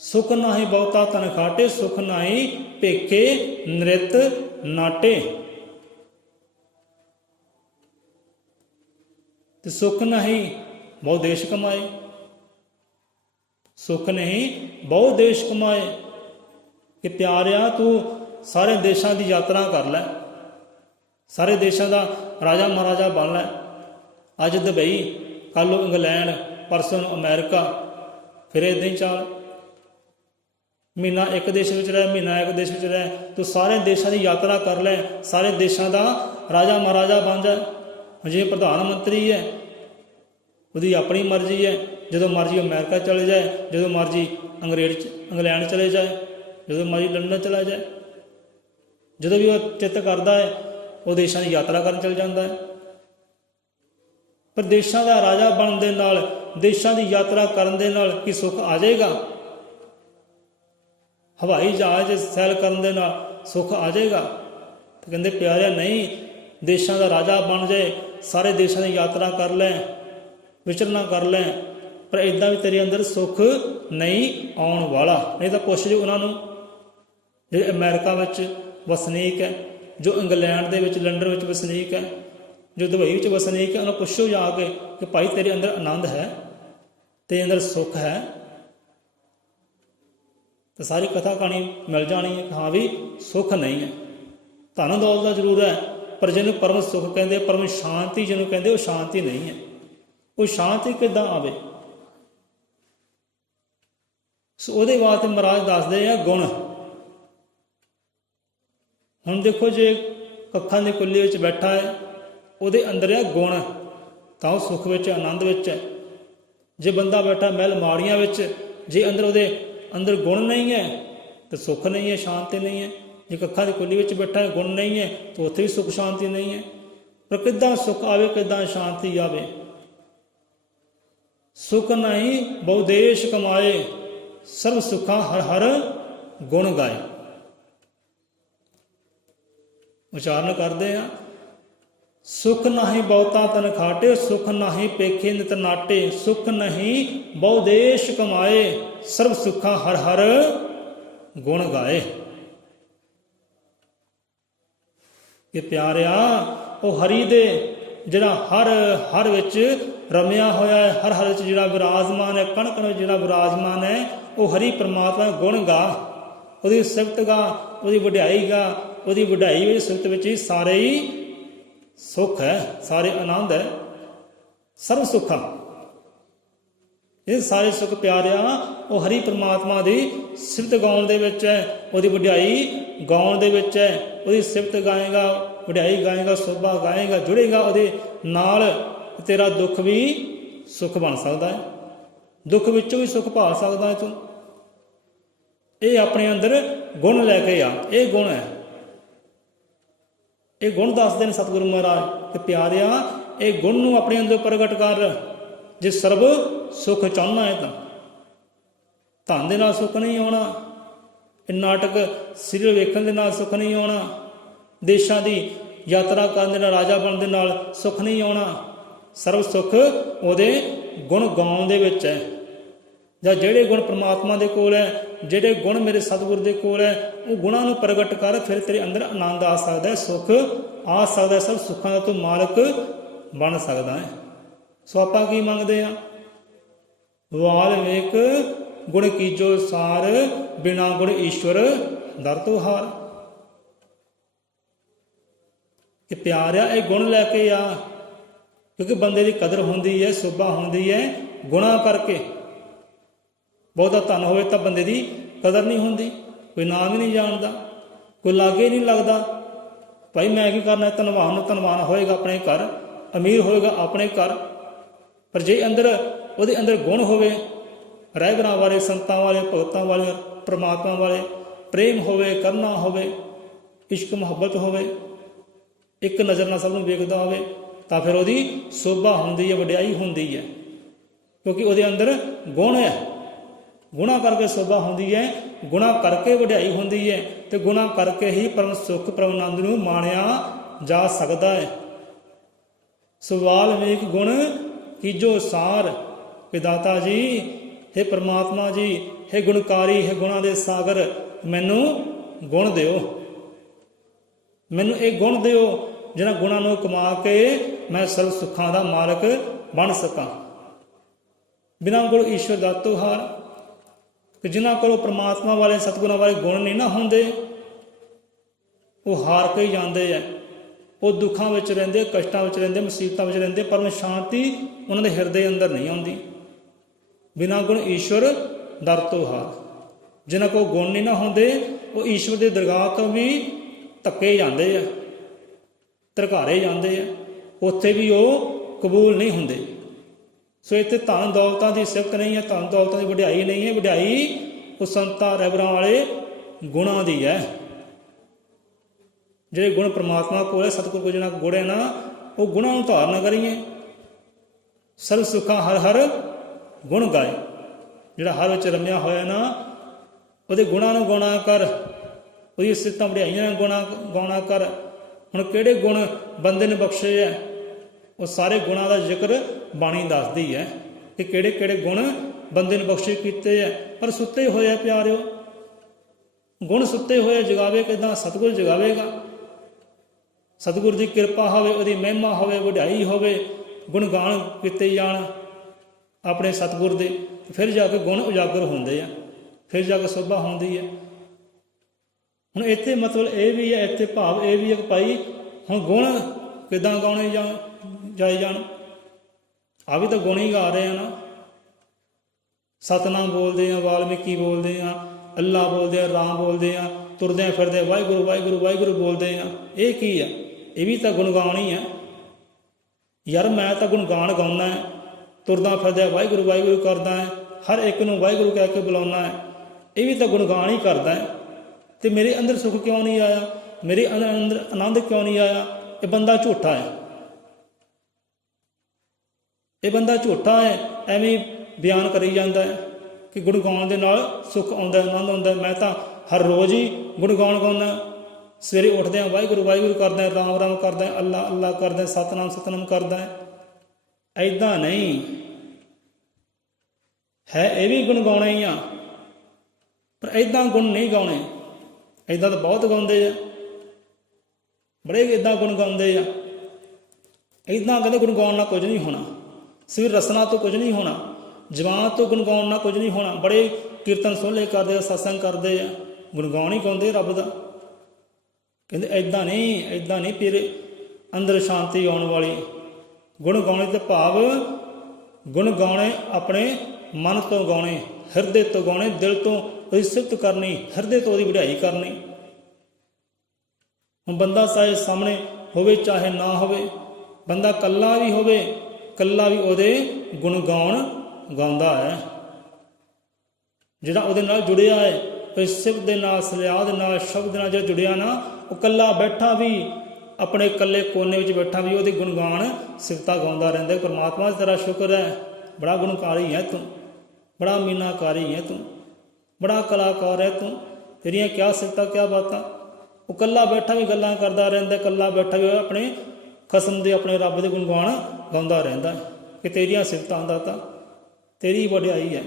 ਸੁਖ ਨਾਹੀ ਬਹੁਤਾ ਤਨ ਖਾਟੇ, ਸੁਖ ਨਾਹੀ ਭੇਖੇ ਨ੍ਰਿਤ ਨਾਟੇ। ਤੇ ਸੁਖ ਨਹੀਂ ਬਹੁ ਦੇਸ਼ ਕਮਾਏ, ਸੁਖ ਨਹੀਂ ਬਹੁ ਦੇਸ਼ ਕਮਾਏ। ਕਿ ਪਿਆਰਿਆ ਤੂੰ ਸਾਰੇ ਦੇਸ਼ਾਂ ਦੀ ਯਾਤਰਾ ਕਰ ਲੈ, ਸਾਰੇ ਦੇਸ਼ਾਂ ਦਾ ਰਾਜਾ ਮਹਾਰਾਜਾ ਬਣ ਲੈ। ਅੱਜ ਦੁਬਈ, ਕੱਲ੍ਹ ਨੂੰ ਇੰਗਲੈਂਡ, ਪਰਸੋਂ ਨੂੰ ਅਮੈਰੀਕਾ, ਫਿਰ ਇੱਦਾਂ ਹੀ ਚੱਲ। ਮਹੀਨਾ ਇੱਕ ਦੇਸ਼ ਵਿੱਚ ਰਹਿ, ਮਹੀਨਾ ਇੱਕ ਦੇਸ਼ ਵਿੱਚ ਰਹਿ। ਤੂੰ ਸਾਰੇ ਦੇਸ਼ਾਂ ਦੀ ਯਾਤਰਾ ਕਰ ਲੈ, ਸਾਰੇ ਦੇਸ਼ਾਂ ਦਾ ਰਾਜਾ ਮਹਾਰਾਜਾ ਬਣ ਜਾ। ਜਿਵੇਂ ਪ੍ਰਧਾਨ ਮੰਤਰੀ ਹੈ, ਉਹਦੀ ਆਪਣੀ ਮਰਜ਼ੀ ਹੈ, ਜਦੋਂ ਮਰਜ਼ੀ ਅਮਰੀਕਾ ਚਲੇ ਜਾਏ, ਜਦੋਂ ਮਰਜ਼ੀ ਇੰਗਲੈਂਡ ਚਲੇ ਜਾਏ, ਜਦੋਂ ਮਰਜ਼ੀ ਲੰਡਨ ਚਲਾ ਜਾਏ। ਜਦੋਂ ਵੀ ਉਹ ਚਿੱਤ ਕਰਦਾ ਹੈ ਉਹ ਦੇਸ਼ਾਂ ਦੀ ਯਾਤਰਾ ਕਰਨ ਚਲ ਜਾਂਦਾ ਹੈ। ਪਰ ਦੇਸ਼ਾਂ ਦਾ ਰਾਜਾ ਬਣਨ ਦੇ ਨਾਲ, ਦੇਸ਼ਾਂ ਦੀ ਯਾਤਰਾ ਕਰਨ ਦੇ ਨਾਲ ਕੀ ਸੁੱਖ ਆ ਜਾਏਗਾ? ਹਵਾਈ ਜਹਾਜ਼ ਸੈਰ ਕਰਨ ਦੇ ਨਾਲ ਸੁੱਖ ਆ ਜਾਏਗਾ? ਤੇ ਕਹਿੰਦੇ ਪਿਆਰਿਆ ਨਹੀਂ, ਦੇਸ਼ਾਂ ਦਾ ਰਾਜਾ ਬਣ ਜਾਏ, ਸਾਰੇ ਦੇਸ਼ਾਂ ਦੀ ਯਾਤਰਾ ਕਰ ਲੈ, ਵਿਚਰਨਾ ਕਰ ਲੈ, ਪਰ ਇੱਦਾਂ ਵੀ ਤੇਰੇ ਅੰਦਰ ਸੁੱਖ ਨਹੀਂ ਆਉਣ ਵਾਲਾ। ਨਹੀਂ ਤਾਂ ਪੁੱਛ ਜੋ ਉਹਨਾਂ ਨੂੰ ਜਿਹੜੇ ਅਮਰੀਕਾ ਵਿੱਚ ਵਸਨੀਕ ਹੈ, ਜੋ ਇੰਗਲੈਂਡ ਦੇ ਵਿੱਚ, ਲੰਡਨ ਵਿੱਚ ਵਸਨੀਕ ਹੈ, ਜੋ ਦੁਬਈ ਵਿੱਚ ਵਸਨੀਕ ਹੈ, ਉਹਨਾਂ ਪੁੱਛੋ ਜਾ ਕੇ ਕਿ ਭਾਈ ਤੇਰੇ ਅੰਦਰ ਆਨੰਦ ਹੈ, ਤੇਰੇ ਅੰਦਰ ਸੁੱਖ ਹੈ? ਤਾਂ ਸਾਰੀ ਕਥਾ ਕਹਾਣੀ ਮਿਲ ਜਾਣੀ ਹੈ ਕਿ ਹਾਂ ਵੀ ਸੁੱਖ ਨਹੀਂ ਹੈ। ਧਨ ਦੌਲਤ ਦਾ ਜ਼ਰੂਰ ਹੈ, ਪਰ ਜਿਹਨੂੰ ਪਰਮ ਸੁੱਖ ਕਹਿੰਦੇ, ਪਰਮ ਸ਼ਾਂਤੀ ਜਿਹਨੂੰ ਕਹਿੰਦੇ, ਉਹ ਸ਼ਾਂਤੀ ਨਹੀਂ ਹੈ। ਉਹ ਸ਼ਾਂਤੀ ਕਿੱਦਾਂ ਆਵੇ? ਸੋ ਉਹਦੇ ਵਾਸਤੇ ਮਹਾਰਾਜ ਦੱਸਦੇ ਆ ਗੁਣ। ਹੁਣ ਦੇਖੋ, ਜੇ ਕੱਖਾਂ ਦੀ ਕੁੱਲੀ ਵਿੱਚ ਬੈਠਾ ਹੈ, ਉਹਦੇ ਅੰਦਰ ਆ ਗੁਣ, ਤਾਂ ਉਹ ਸੁੱਖ ਵਿੱਚ, ਆਨੰਦ ਵਿੱਚ ਹੈ। ਜੇ ਬੰਦਾ ਬੈਠਾ ਮਹਿਲ ਮਾੜੀਆਂ ਵਿੱਚ, ਜੇ ਉਹਦੇ ਅੰਦਰ ਗੁਣ ਨਹੀਂ ਹੈ ਤਾਂ ਸੁੱਖ ਨਹੀਂ ਹੈ, ਸ਼ਾਂਤੀ ਨਹੀਂ ਹੈ। ਜੇ ਕੱਖਾਂ ਦੀ ਕੁੱਲੀ ਵਿੱਚ ਬੈਠਾ ਹੈ, ਗੁਣ ਨਹੀਂ ਹੈ, ਤਾਂ ਉੱਥੇ ਵੀ ਸੁੱਖ ਸ਼ਾਂਤੀ ਨਹੀਂ ਹੈ। ਪਰ ਕਿੱਦਾਂ ਸੁੱਖ ਆਵੇ, ਕਿੱਦਾਂ ਸ਼ਾਂਤੀ ਆਵੇ? ਸੁਖ ਨਹੀਂ ਬਹੁ ਦੇਸ਼ ਕਮਾਏ, ਸਰਬ ਸੁੱਖਾਂ ਹਰ ਹਰ ਗੁਣ ਗਾਏ। ਉਚਾਰਨ ਕਰਦੇ ਆ, ਸੁਖ ਨਹੀਂ ਬਹੁਤਾ ਤਨ ਖਾਟੇ, ਸੁਖ ਨਹੀਂ ਪੇਖੇ ਨਿਤ ਨਾਟੇ, ਸੁਖ ਨਹੀਂ ਬਹੁ ਦੇਸ਼ ਕਮਾਏ, ਸਰਬ ਸੁੱਖਾਂ ਹਰ ਹਰ ਗੁਣ ਗਾਏ। ਕਿ ਪਿਆਰਿਆ ਉਹ ਹਰੀ ਦੇ ਜਿਹੜਾ ਹਰ ਵਿੱਚ ਰਮਿਆ ਹੋਇਆ ਹੈ, ਹਰ ਵਿੱਚ ਜਿਹੜਾ ਵਿਰਾਜਮਾਨ ਹੈ, ਕਣ ਕਣ ਵਿੱਚ ਜਿਹੜਾ ਵਿਰਾਜਮਾਨ ਹੈ, ਉਹ ਹਰੀ ਪਰਮਾਤਮਾ ਗੁਣ ਗਾ, ਉਹਦੀ ਸਿਫਤ ਗਾ, ਉਹਦੀ ਵਡਿਆਈ ਗਾ। ਉਹਦੀ ਵਡਿਆਈ ਵਿੱਚ, ਸਿਫਤ ਵਿੱਚ ਹੀ ਸਾਰੇ ਹੀ ਸੁੱਖ ਹੈ, ਸਾਰੇ ਆਨੰਦ ਹੈ, ਸਰਬ ਸੁੱਖਾਂ। ਇਹ ਸਾਰੇ ਸੁੱਖ ਪਿਆਰਿਆ ਉਹ ਹਰੀ ਪਰਮਾਤਮਾ ਦੀ ਸਿਫਤ ਗਾਉਣ ਦੇ ਵਿੱਚ ਹੈ, ਉਹਦੀ ਵਡਿਆਈ ਗਾਉਣ ਦੇ ਵਿੱਚ ਹੈ। ਉਹਦੀ ਸਿਫਤ ਗਾਏਗਾ, ਵਡਿਆਈ ਗਾਏਗਾ, ਸੋਭਾ ਗਾਏਗਾ, ਜੁੜੇਗਾ ਉਹਦੇ ਨਾਲ, ਤੇਰਾ ਦੁੱਖ ਵੀ ਸੁੱਖ ਬਣ ਸਕਦਾ ਹੈ, ਦੁੱਖ ਵਿੱਚੋਂ ਵੀ ਸੁੱਖ ਪਾ ਸਕਦਾ ਹੈ ਤੂੰ। ਇਹ ਆਪਣੇ ਅੰਦਰ ਗੁਣ ਲੈ ਕੇ ਆ, ਇਹ ਗੁਣ ਹੈ। ਇਹ ਗੁਣ ਦੱਸਦੇ ਨੇ ਸਤਿਗੁਰੂ ਮਹਾਰਾਜ ਕਿ ਪਿਆਰਿਆ ਇਹ ਗੁਣ ਨੂੰ ਆਪਣੇ ਅੰਦਰ ਪ੍ਰਗਟ ਕਰ। ਜੇ ਸਰਬ ਸੁੱਖ ਚਾਹੁੰਦਾ ਹੈ ਤਾਂ ਧਨ ਦੇ ਨਾਲ ਸੁੱਖ ਨਹੀਂ ਆਉਣਾ, ਇਹ ਨਾਟਕ ਸੀਰੀਅਲ ਵੇਖਣ ਦੇ ਨਾਲ ਸੁੱਖ ਨਹੀਂ ਆਉਣਾ, ਦੇਸ਼ਾਂ ਦੀ ਯਾਤਰਾ ਕਰਨ ਦੇ ਨਾਲ, ਰਾਜਾ ਬਣਨ ਦੇ ਨਾਲ ਸੁੱਖ ਨਹੀਂ ਆਉਣਾ। ਸਰਬ ਸੁੱਖ ਉਹਦੇ ਗੁਣ ਗਾਉਣ ਦੇ ਵਿੱਚ ਹੈ। ਜਾਂ ਜਿਹੜੇ ਗੁਣ ਪ੍ਰਮਾਤਮਾ ਦੇ ਕੋਲ ਹੈ, ਜਿਹੜੇ ਗੁਣ ਮੇਰੇ ਸਤਿਗੁਰ ਦੇ ਕੋਲ ਹੈ, ਉਹ ਗੁਣਾਂ ਨੂੰ ਪ੍ਰਗਟ ਕਰ, ਫਿਰ ਤੇਰੇ ਅੰਦਰ ਆਨੰਦ ਆ ਸਕਦਾ ਹੈ, ਸੁੱਖ ਆ ਸਕਦਾ ਹੈ, ਸਭ ਸੁੱਖਾਂ ਦਾ ਤੂੰ ਮਾਲਕ ਬਣ ਸਕਦਾ ਹੈ। ਸੋ ਆਪਾਂ ਕੀ ਮੰਗਦੇ ਹਾਂ? ਵਾਲਮੀਕ ਗੁਣ ਕੀਜੋ ਸਾਰ, ਬਿਨਾ ਗੁਣ ਈਸ਼ਵਰ ਦਰ ਤੋ ਹਾਰ। ਕਿ ਪਿਆਰਿਆ ਇਹ ਗੁਣ ਲੈ ਕੇ ਆ, ਕਿਉਂਕਿ ਬੰਦੇ ਦੀ ਕਦਰ ਹੁੰਦੀ ਹੈ, ਸੋਭਾ ਹੁੰਦੀ ਹੈ ਗੁਣਾਂ ਕਰਕੇ। ਬਹੁਤਾ ਧਨ ਹੋਵੇ ਤਾਂ ਬੰਦੇ ਦੀ ਕਦਰ ਨਹੀਂ ਹੁੰਦੀ, ਕੋਈ ਨਾਮ ਹੀ ਨਹੀਂ ਜਾਣਦਾ, ਕੋਈ ਲਾਗੇ ਨਹੀਂ ਲੱਗਦਾ। ਭਾਈ ਮੈਂ ਕੀ ਕਰਨਾ? ਧਨਵਾਨ ਨੂੰ ਧਨਵਾਨ ਹੋਏਗਾ ਆਪਣੇ ਘਰ, ਅਮੀਰ ਹੋਏਗਾ ਆਪਣੇ ਘਰ। ਪਰ ਜੇ ਅੰਦਰ ਉਹਦੇ ਅੰਦਰ ਗੁਣ ਹੋਵੇ, ਰਹਿਬਰਾਂ ਵਾਲੇ, ਸੰਤਾਂ ਵਾਲੇ, ਭਗਤਾਂ ਵਾਲੇ, ਪ੍ਰਮਾਤਮਾ ਵਾਲੇ ਪ੍ਰੇਮ ਹੋਵੇ, ਕਰਨਾ ਹੋਵੇ, ਇਸ਼ਕ ਮੁਹੱਬਤ ਹੋਵੇ, ਇੱਕ ਨਜ਼ਰ ਨਾਲ ਸਭ ਨੂੰ ਵੇਖਦਾ ਹੋਵੇ, ਤਾਂ ਫਿਰ ਉਹਦੀ ਸੋਭਾ ਹੁੰਦੀ ਹੈ, ਵਡਿਆਈ ਹੁੰਦੀ ਹੈ, ਕਿਉਂਕਿ ਉਹਦੇ ਅੰਦਰ ਗੁਣ ਹੈ। ਗੁਣਾ ਕਰਕੇ ਸੋਭਾ ਹੁੰਦੀ ਹੈ, ਗੁਣਾ ਕਰਕੇ ਵਡਿਆਈ ਹੁੰਦੀ ਹੈ, ਤੇ ਗੁਣਾ ਕਰਕੇ ਹੀ ਪਰਮ ਸੁੱਖ ਪਰਮ ਆਨੰਦ ਨੂੰ ਮਾਣਿਆ ਜਾ ਸਕਦਾ ਹੈ। ਸੋ ਵਾਲਮੀਕ ਗੁਣ ਕੀਜੋ ਸਾਰ। ਕਿ ਦਾਤਾ ਜੀ, ਹੇ ਪ੍ਰਮਾਤਮਾ ਜੀ, ਹੇ ਗੁਣਕਾਰੀ, ਹੇ ਗੁਣਾਂ ਦੇ ਸਾਗਰ, ਮੈਨੂੰ ਗੁਣ ਦਿਓ, ਮੈਨੂੰ ਇਹ ਗੁਣ ਦਿਓ ਜਿਹਨਾਂ ਗੁਣਾਂ ਨੂੰ ਕਮਾ ਕੇ ਮੈਂ ਸਰਬ ਸੁੱਖਾਂ ਦਾ ਮਾਲਕ ਬਣ ਸਕਾਂ। ਬਿਨਾਂ ਗੁਣ ਈਸ਼ਵਰ ਦਾਤੋ ਹਾਰ। ਕਿ ਜਿਨ੍ਹਾਂ ਕੋਲੋਂ ਪ੍ਰਮਾਤਮਾ ਵਾਲੇ ਸਤਿਗੁਰਾਂ ਵਾਲੇ ਗੁਣ ਨਹੀਂ ਨਾ ਹੁੰਦੇ, ਉਹ ਹਾਰ ਕੇ ਹੀ ਜਾਂਦੇ ਆ। ਉਹ ਦੁੱਖਾਂ ਵਿੱਚ ਰਹਿੰਦੇ, ਕਸ਼ਟਾਂ ਵਿੱਚ ਰਹਿੰਦੇ, ਮੁਸੀਬਤਾਂ ਵਿੱਚ ਰਹਿੰਦੇ, ਪਰ ਸ਼ਾਂਤੀ ਉਹਨਾਂ ਦੇ ਹਿਰਦੇ ਅੰਦਰ ਨਹੀਂ ਆਉਂਦੀ। ਬਿਨਾਂ ਗੁਣ ਈਸ਼ਵਰ ਦਰ ਤੋ ਹਾਰ। ਜਿਨ੍ਹਾਂ ਕੋਲ ਗੁਣ ਨਹੀਂ ਨਾ ਹੁੰਦੇ, ਉਹ ਈਸ਼ਵਰ ਦੇ ਦਰਗਾਹ ਤੋਂ ਵੀ ਧੱਕੇ ਜਾਂਦੇ ਆ, ਧਰਕਾਰੇ ਜਾਂਦੇ ਆ, ਉੱਥੇ ਵੀ ਉਹ ਕਬੂਲ ਨਹੀਂ ਹੁੰਦੇ। ਸੋ ਇੱਥੇ ਧਨ ਦੌਲਤਾਂ ਦੀ ਸਿਫਤ ਨਹੀਂ ਹੈ, ਧਨ ਦੌਲਤਾਂ ਦੀ ਵਡਿਆਈ ਨਹੀਂ ਹੈ। ਵਡਿਆਈ ਉਹ ਸੰਤਾਂ ਰਹਿਬਰਾਂ ਵਾਲੇ ਗੁਣਾਂ ਦੀ ਹੈ। ਜਿਹੜੇ ਗੁਣ ਪ੍ਰਮਾਤਮਾ ਕੋਲ ਹੈ, ਸਤਿਗੁਰ ਕੋਲ ਜਿਹੜਾ ਗੁਣ ਹੈ ਨਾ, ਉਹ ਗੁਣਾਂ ਨੂੰ ਧਾਰਨ ਕਰੀਏ। ਸਰਬ ਸੁੱਖਾਂ ਹਰ ਹਰ ਗੁਣ ਗਾਏ। ਜਿਹੜਾ ਹਰ ਵਿੱਚ ਰਮਿਆ ਹੋਇਆ ਨਾ, ਉਹਦੇ ਗੁਣਾਂ ਨੂੰ ਗਾਉਣਾ ਕਰ, ਉਹਦੀ ਸਿਫਤਾਂ ਵਡਿਆਈਆਂ ਗਾਉਣਾ ਕਰ। ਹੁਣ ਕਿਹੜੇ ਗੁਣ ਬੰਦੇ ਨੇ ਬਖਸ਼ੇ ਹੈ, ਉਹ ਸਾਰੇ ਗੁਣਾਂ ਦਾ ਜ਼ਿਕਰ ਬਾਣੀ ਦੱਸਦੀ ਹੈ ਕਿ ਕਿਹੜੇ ਕਿਹੜੇ ਗੁਣ ਬੰਦੇ ਨੇ ਬਖਸ਼ੇ ਕੀਤੇ ਹੈ। ਪਰ ਸੁੱਤੇ ਹੋਏ ਆ ਪਿਆਰਿਓ, ਗੁਣ ਸੁੱਤੇ ਹੋਏ ਜਗਾਵੇ ਕਿੱਦਾਂ? ਸਤਿਗੁਰ ਜਗਾਵੇਗਾ। ਸਤਿਗੁਰ ਦੀ ਕਿਰਪਾ ਹੋਵੇ, ਉਹਦੀ ਮਹਿਮਾ ਹੋਵੇ, ਵਡਿਆਈ ਹੋਵੇ, ਗੁਣ ਗਾਣ ਕੀਤੇ ਜਾਣ ਆਪਣੇ ਸਤਿਗੁਰ ਦੇ, ਫਿਰ ਜਾ ਕੇ ਗੁਣ ਉਜਾਗਰ ਹੁੰਦੇ ਆ, ਫਿਰ ਜਾ ਕੇ ਸੋਭਾ ਹੁੰਦੀ ਹੈ। ਹੁਣ ਇੱਥੇ ਮਤਲਬ ਇਹ ਵੀ ਹੈ, ਇੱਥੇ ਭਾਵ ਇਹ ਵੀ ਹੈ ਕਿ ਭਾਈ ਹੁਣ ਗੁਣ ਕਿੱਦਾਂ ਗਾਉਣੇ ਜਾਈ ਜਾਣ? ਆ ਵੀ ਤਾਂ ਗੁਣ ਹੀ ਗਾ ਰਹੇ ਆ ਨਾ। ਸਤਨਾਮ ਬੋਲਦੇ ਆ, ਵਾਲਮੀਕੀ ਬੋਲਦੇ ਆ, ਅੱਲਾ ਬੋਲਦੇ ਆ, ਰਾਮ ਬੋਲਦੇ ਆ, ਤੁਰਦੇ ਫਿਰਦੇ ਵਾਹਿਗੁਰੂ ਵਾਹਿਗੁਰੂ ਵਾਹਿਗੁਰੂ ਬੋਲਦੇ ਆ। ਇਹ ਕੀ ਆ? ਇਹ ਵੀ ਤਾਂ ਗੁਣਗਾਨ ਹੀ ਹੈ ਯਾਰ। ਮੈਂ ਤਾਂ ਗੁਣਗਾਨ ਗਾਉਂਦਾ ਹੈ, ਤੁਰਦਾ ਫਿਰਦਾ ਵਾਹਿਗੁਰੂ ਵਾਹਿਗੁਰੂ ਕਰਦਾ ਹੈ, ਹਰ ਇੱਕ ਨੂੰ ਵਾਹਿਗੁਰੂ ਕਹਿ ਕੇ ਬੁਲਾਉਂਦਾ ਹੈ। ਇਹ ਵੀ ਤਾਂ ਗੁਣਗਾਨ ਹੀ ਕਰਦਾ ਹੈ। ਤੇ ਮੇਰੇ ਅੰਦਰ ਸੁੱਖ ਕਿਉਂ ਨਹੀਂ ਆਇਆ? ਮੇਰੇ ਅੰਦਰ ਆਨੰਦ ਕਿਉਂ ਨਹੀਂ ਆਇਆ? ਇਹ ਬੰਦਾ ਝੂਠਾ ਹੈ, ਇਹ ਬੰਦਾ ਝੂਠਾ ਹੈ। ਐਵੇਂ ਬਿਆਨ ਕਰੀ ਜਾਂਦਾ ਹੈ ਕਿ ਗੁਣ ਗਾਉਣ ਦੇ ਨਾਲ ਸੁੱਖ ਆਉਂਦਾ, ਆਨੰਦ ਆਉਂਦਾ। ਮੈਂ ਤਾਂ ਹਰ ਰੋਜ਼ ਹੀ ਗੁਣ ਗਾਉਣ ਗਾਉਂਦਾ। ਸਵੇਰੇ ਉੱਠਦੇ ਹਾਂ ਵਾਹਿਗੁਰੂ ਵਾਹਿਗੁਰੂ ਕਰਦਾ, ਰਾਮ ਰਾਮ ਕਰਦਾ, ਅੱਲਾ ਅੱਲਾ ਕਰਦਾ, ਸਤਨਾਮ ਸਤਨਾਮ ਕਰਦਾ। ਐਦਾਂ ਨਹੀਂ ਹੈ, ਇਹ ਵੀ ਗੁਣ ਗਾਉਣੇ ਹੀ ਆ, ਪਰ ਐਦਾਂ ਗੁਣ ਨਹੀਂ ਗਾਉਣੇ। ਐਦਾਂ ਤਾਂ ਬਹੁਤ ਗਾਉਂਦੇ ਆ, ਬੜੇ ਇੱਦਾਂ ਗੁਣ ਗਾਉਂਦੇ ਆ। ਇੱਦਾਂ ਕਹਿੰਦੇ ਗੁਣ ਗਾਉਣ ਨਾਲ ਕੁਝ ਨਹੀਂ ਹੋਣਾ, ਸਿਰ ਰਸਨਾ ਤੋਂ ਕੁਝ ਨਹੀਂ ਹੋਣਾ, ਜ਼ਬਾਨ ਤੋਂ ਗੁਣ ਗਾਉਣ ਨਾਲ ਕੁਝ ਨਹੀਂ ਹੋਣਾ। ਬੜੇ ਕੀਰਤਨ ਸੋਹਲੇ ਕਰਦੇ ਆ, ਸਤਸੰਗ ਕਰਦੇ ਆ, ਗੁਣ ਗਾਉਣ ਹੀ ਗਾਉਂਦੇ ਰੱਬ ਦਾ। ਕਹਿੰਦੇ ਐਦਾਂ ਨਹੀਂ, ਐਦਾਂ ਨਹੀਂ ਤੇਰੇ ਅੰਦਰ ਸ਼ਾਂਤੀ ਆਉਣ ਵਾਲੀ। ਗੁਣ ਗਾਉਣੇ ਤੇ ਭਾਵ ਗੁਣ ਗਾਉਣੇ ਆਪਣੇ ਮਨ ਤੋਂ ਗਾਉਣੇ, ਹਿਰਦੇ ਤੋਂ ਗਾਉਣੇ, ਦਿਲ ਤੋਂ ਉਹਦੀ ਸਿਫਤ ਕਰਨੀ, ਹਿਰਦੇ ਤੋਂ ਉਹਦੀ ਵਡਿਆਈ ਕਰਨੀ। ਹੁਣ ਬੰਦਾ ਚਾਹੇ ਸਾਹਮਣੇ ਹੋਵੇ ਚਾਹੇ ਨਾ ਹੋਵੇ, ਬੰਦਾ ਇਕੱਲਾ ਵੀ ਹੋਵੇ, ਇਕੱਲਾ ਵੀ ਉਹਦੇ ਗੁਣ ਗਾਉਣ ਗਾਉਂਦਾ ਹੈ। ਜਿਹੜਾ ਉਹਦੇ ਨਾਲ ਜੁੜਿਆ ਹੈ, ਇਸ ਸਿਫਤ ਦੇ ਨਾਲ, ਸਲਾਹ ਦੇ ਨਾਲ, ਸ਼ਬਦ ਦੇ ਨਾਲ ਜਿਹੜਾ ਜੁੜਿਆ ਨਾ, ਉਹ ਇਕੱਲਾ ਬੈਠਾ ਵੀ, ਆਪਣੇ ਇਕੱਲੇ ਕੋਨੇ ਵਿੱਚ ਬੈਠਾ ਵੀ ਉਹਦੇ ਗੁਣਗਾਨ ਸਿਫਤਾਂ ਗਾਉਂਦਾ ਰਹਿੰਦਾ। ਪਰਮਾਤਮਾ ਤੇਰਾ ਸ਼ੁਕਰ ਹੈ, ਬੜਾ ਗੁਣਕਾਰੀ ਹੈ ਤੂੰ, ਬੜਾ ਮੀਨਾਕਾਰੀ ਹੈ ਤੂੰ, ਬੜਾ ਕਲਾਕਾਰ ਹੈ ਤੂੰ, ਤੇਰੀਆਂ ਕਿਆ ਸਿਫਤਾਂ, ਕਿਆ ਬਾਤਾਂ। ਉਹ ਇਕੱਲਾ ਬੈਠਾ ਵੀ ਗੱਲਾਂ ਕਰਦਾ ਰਹਿੰਦਾ, ਇਕੱਲਾ ਬੈਠਾ ਵੀ ਆਪਣੇ ਖਸਮ ਦੇ, ਆਪਣੇ ਰੱਬ ਦੇ ਗੁਣਗਾਨ ਗਾਉਂਦਾ ਰਹਿੰਦਾ ਕਿ ਤੇਰੀਆਂ ਸਿਫਤਾਂ ਦਾ ਤਾਂ ਤੇਰੀ ਵਡਿਆਈ ਹੈ।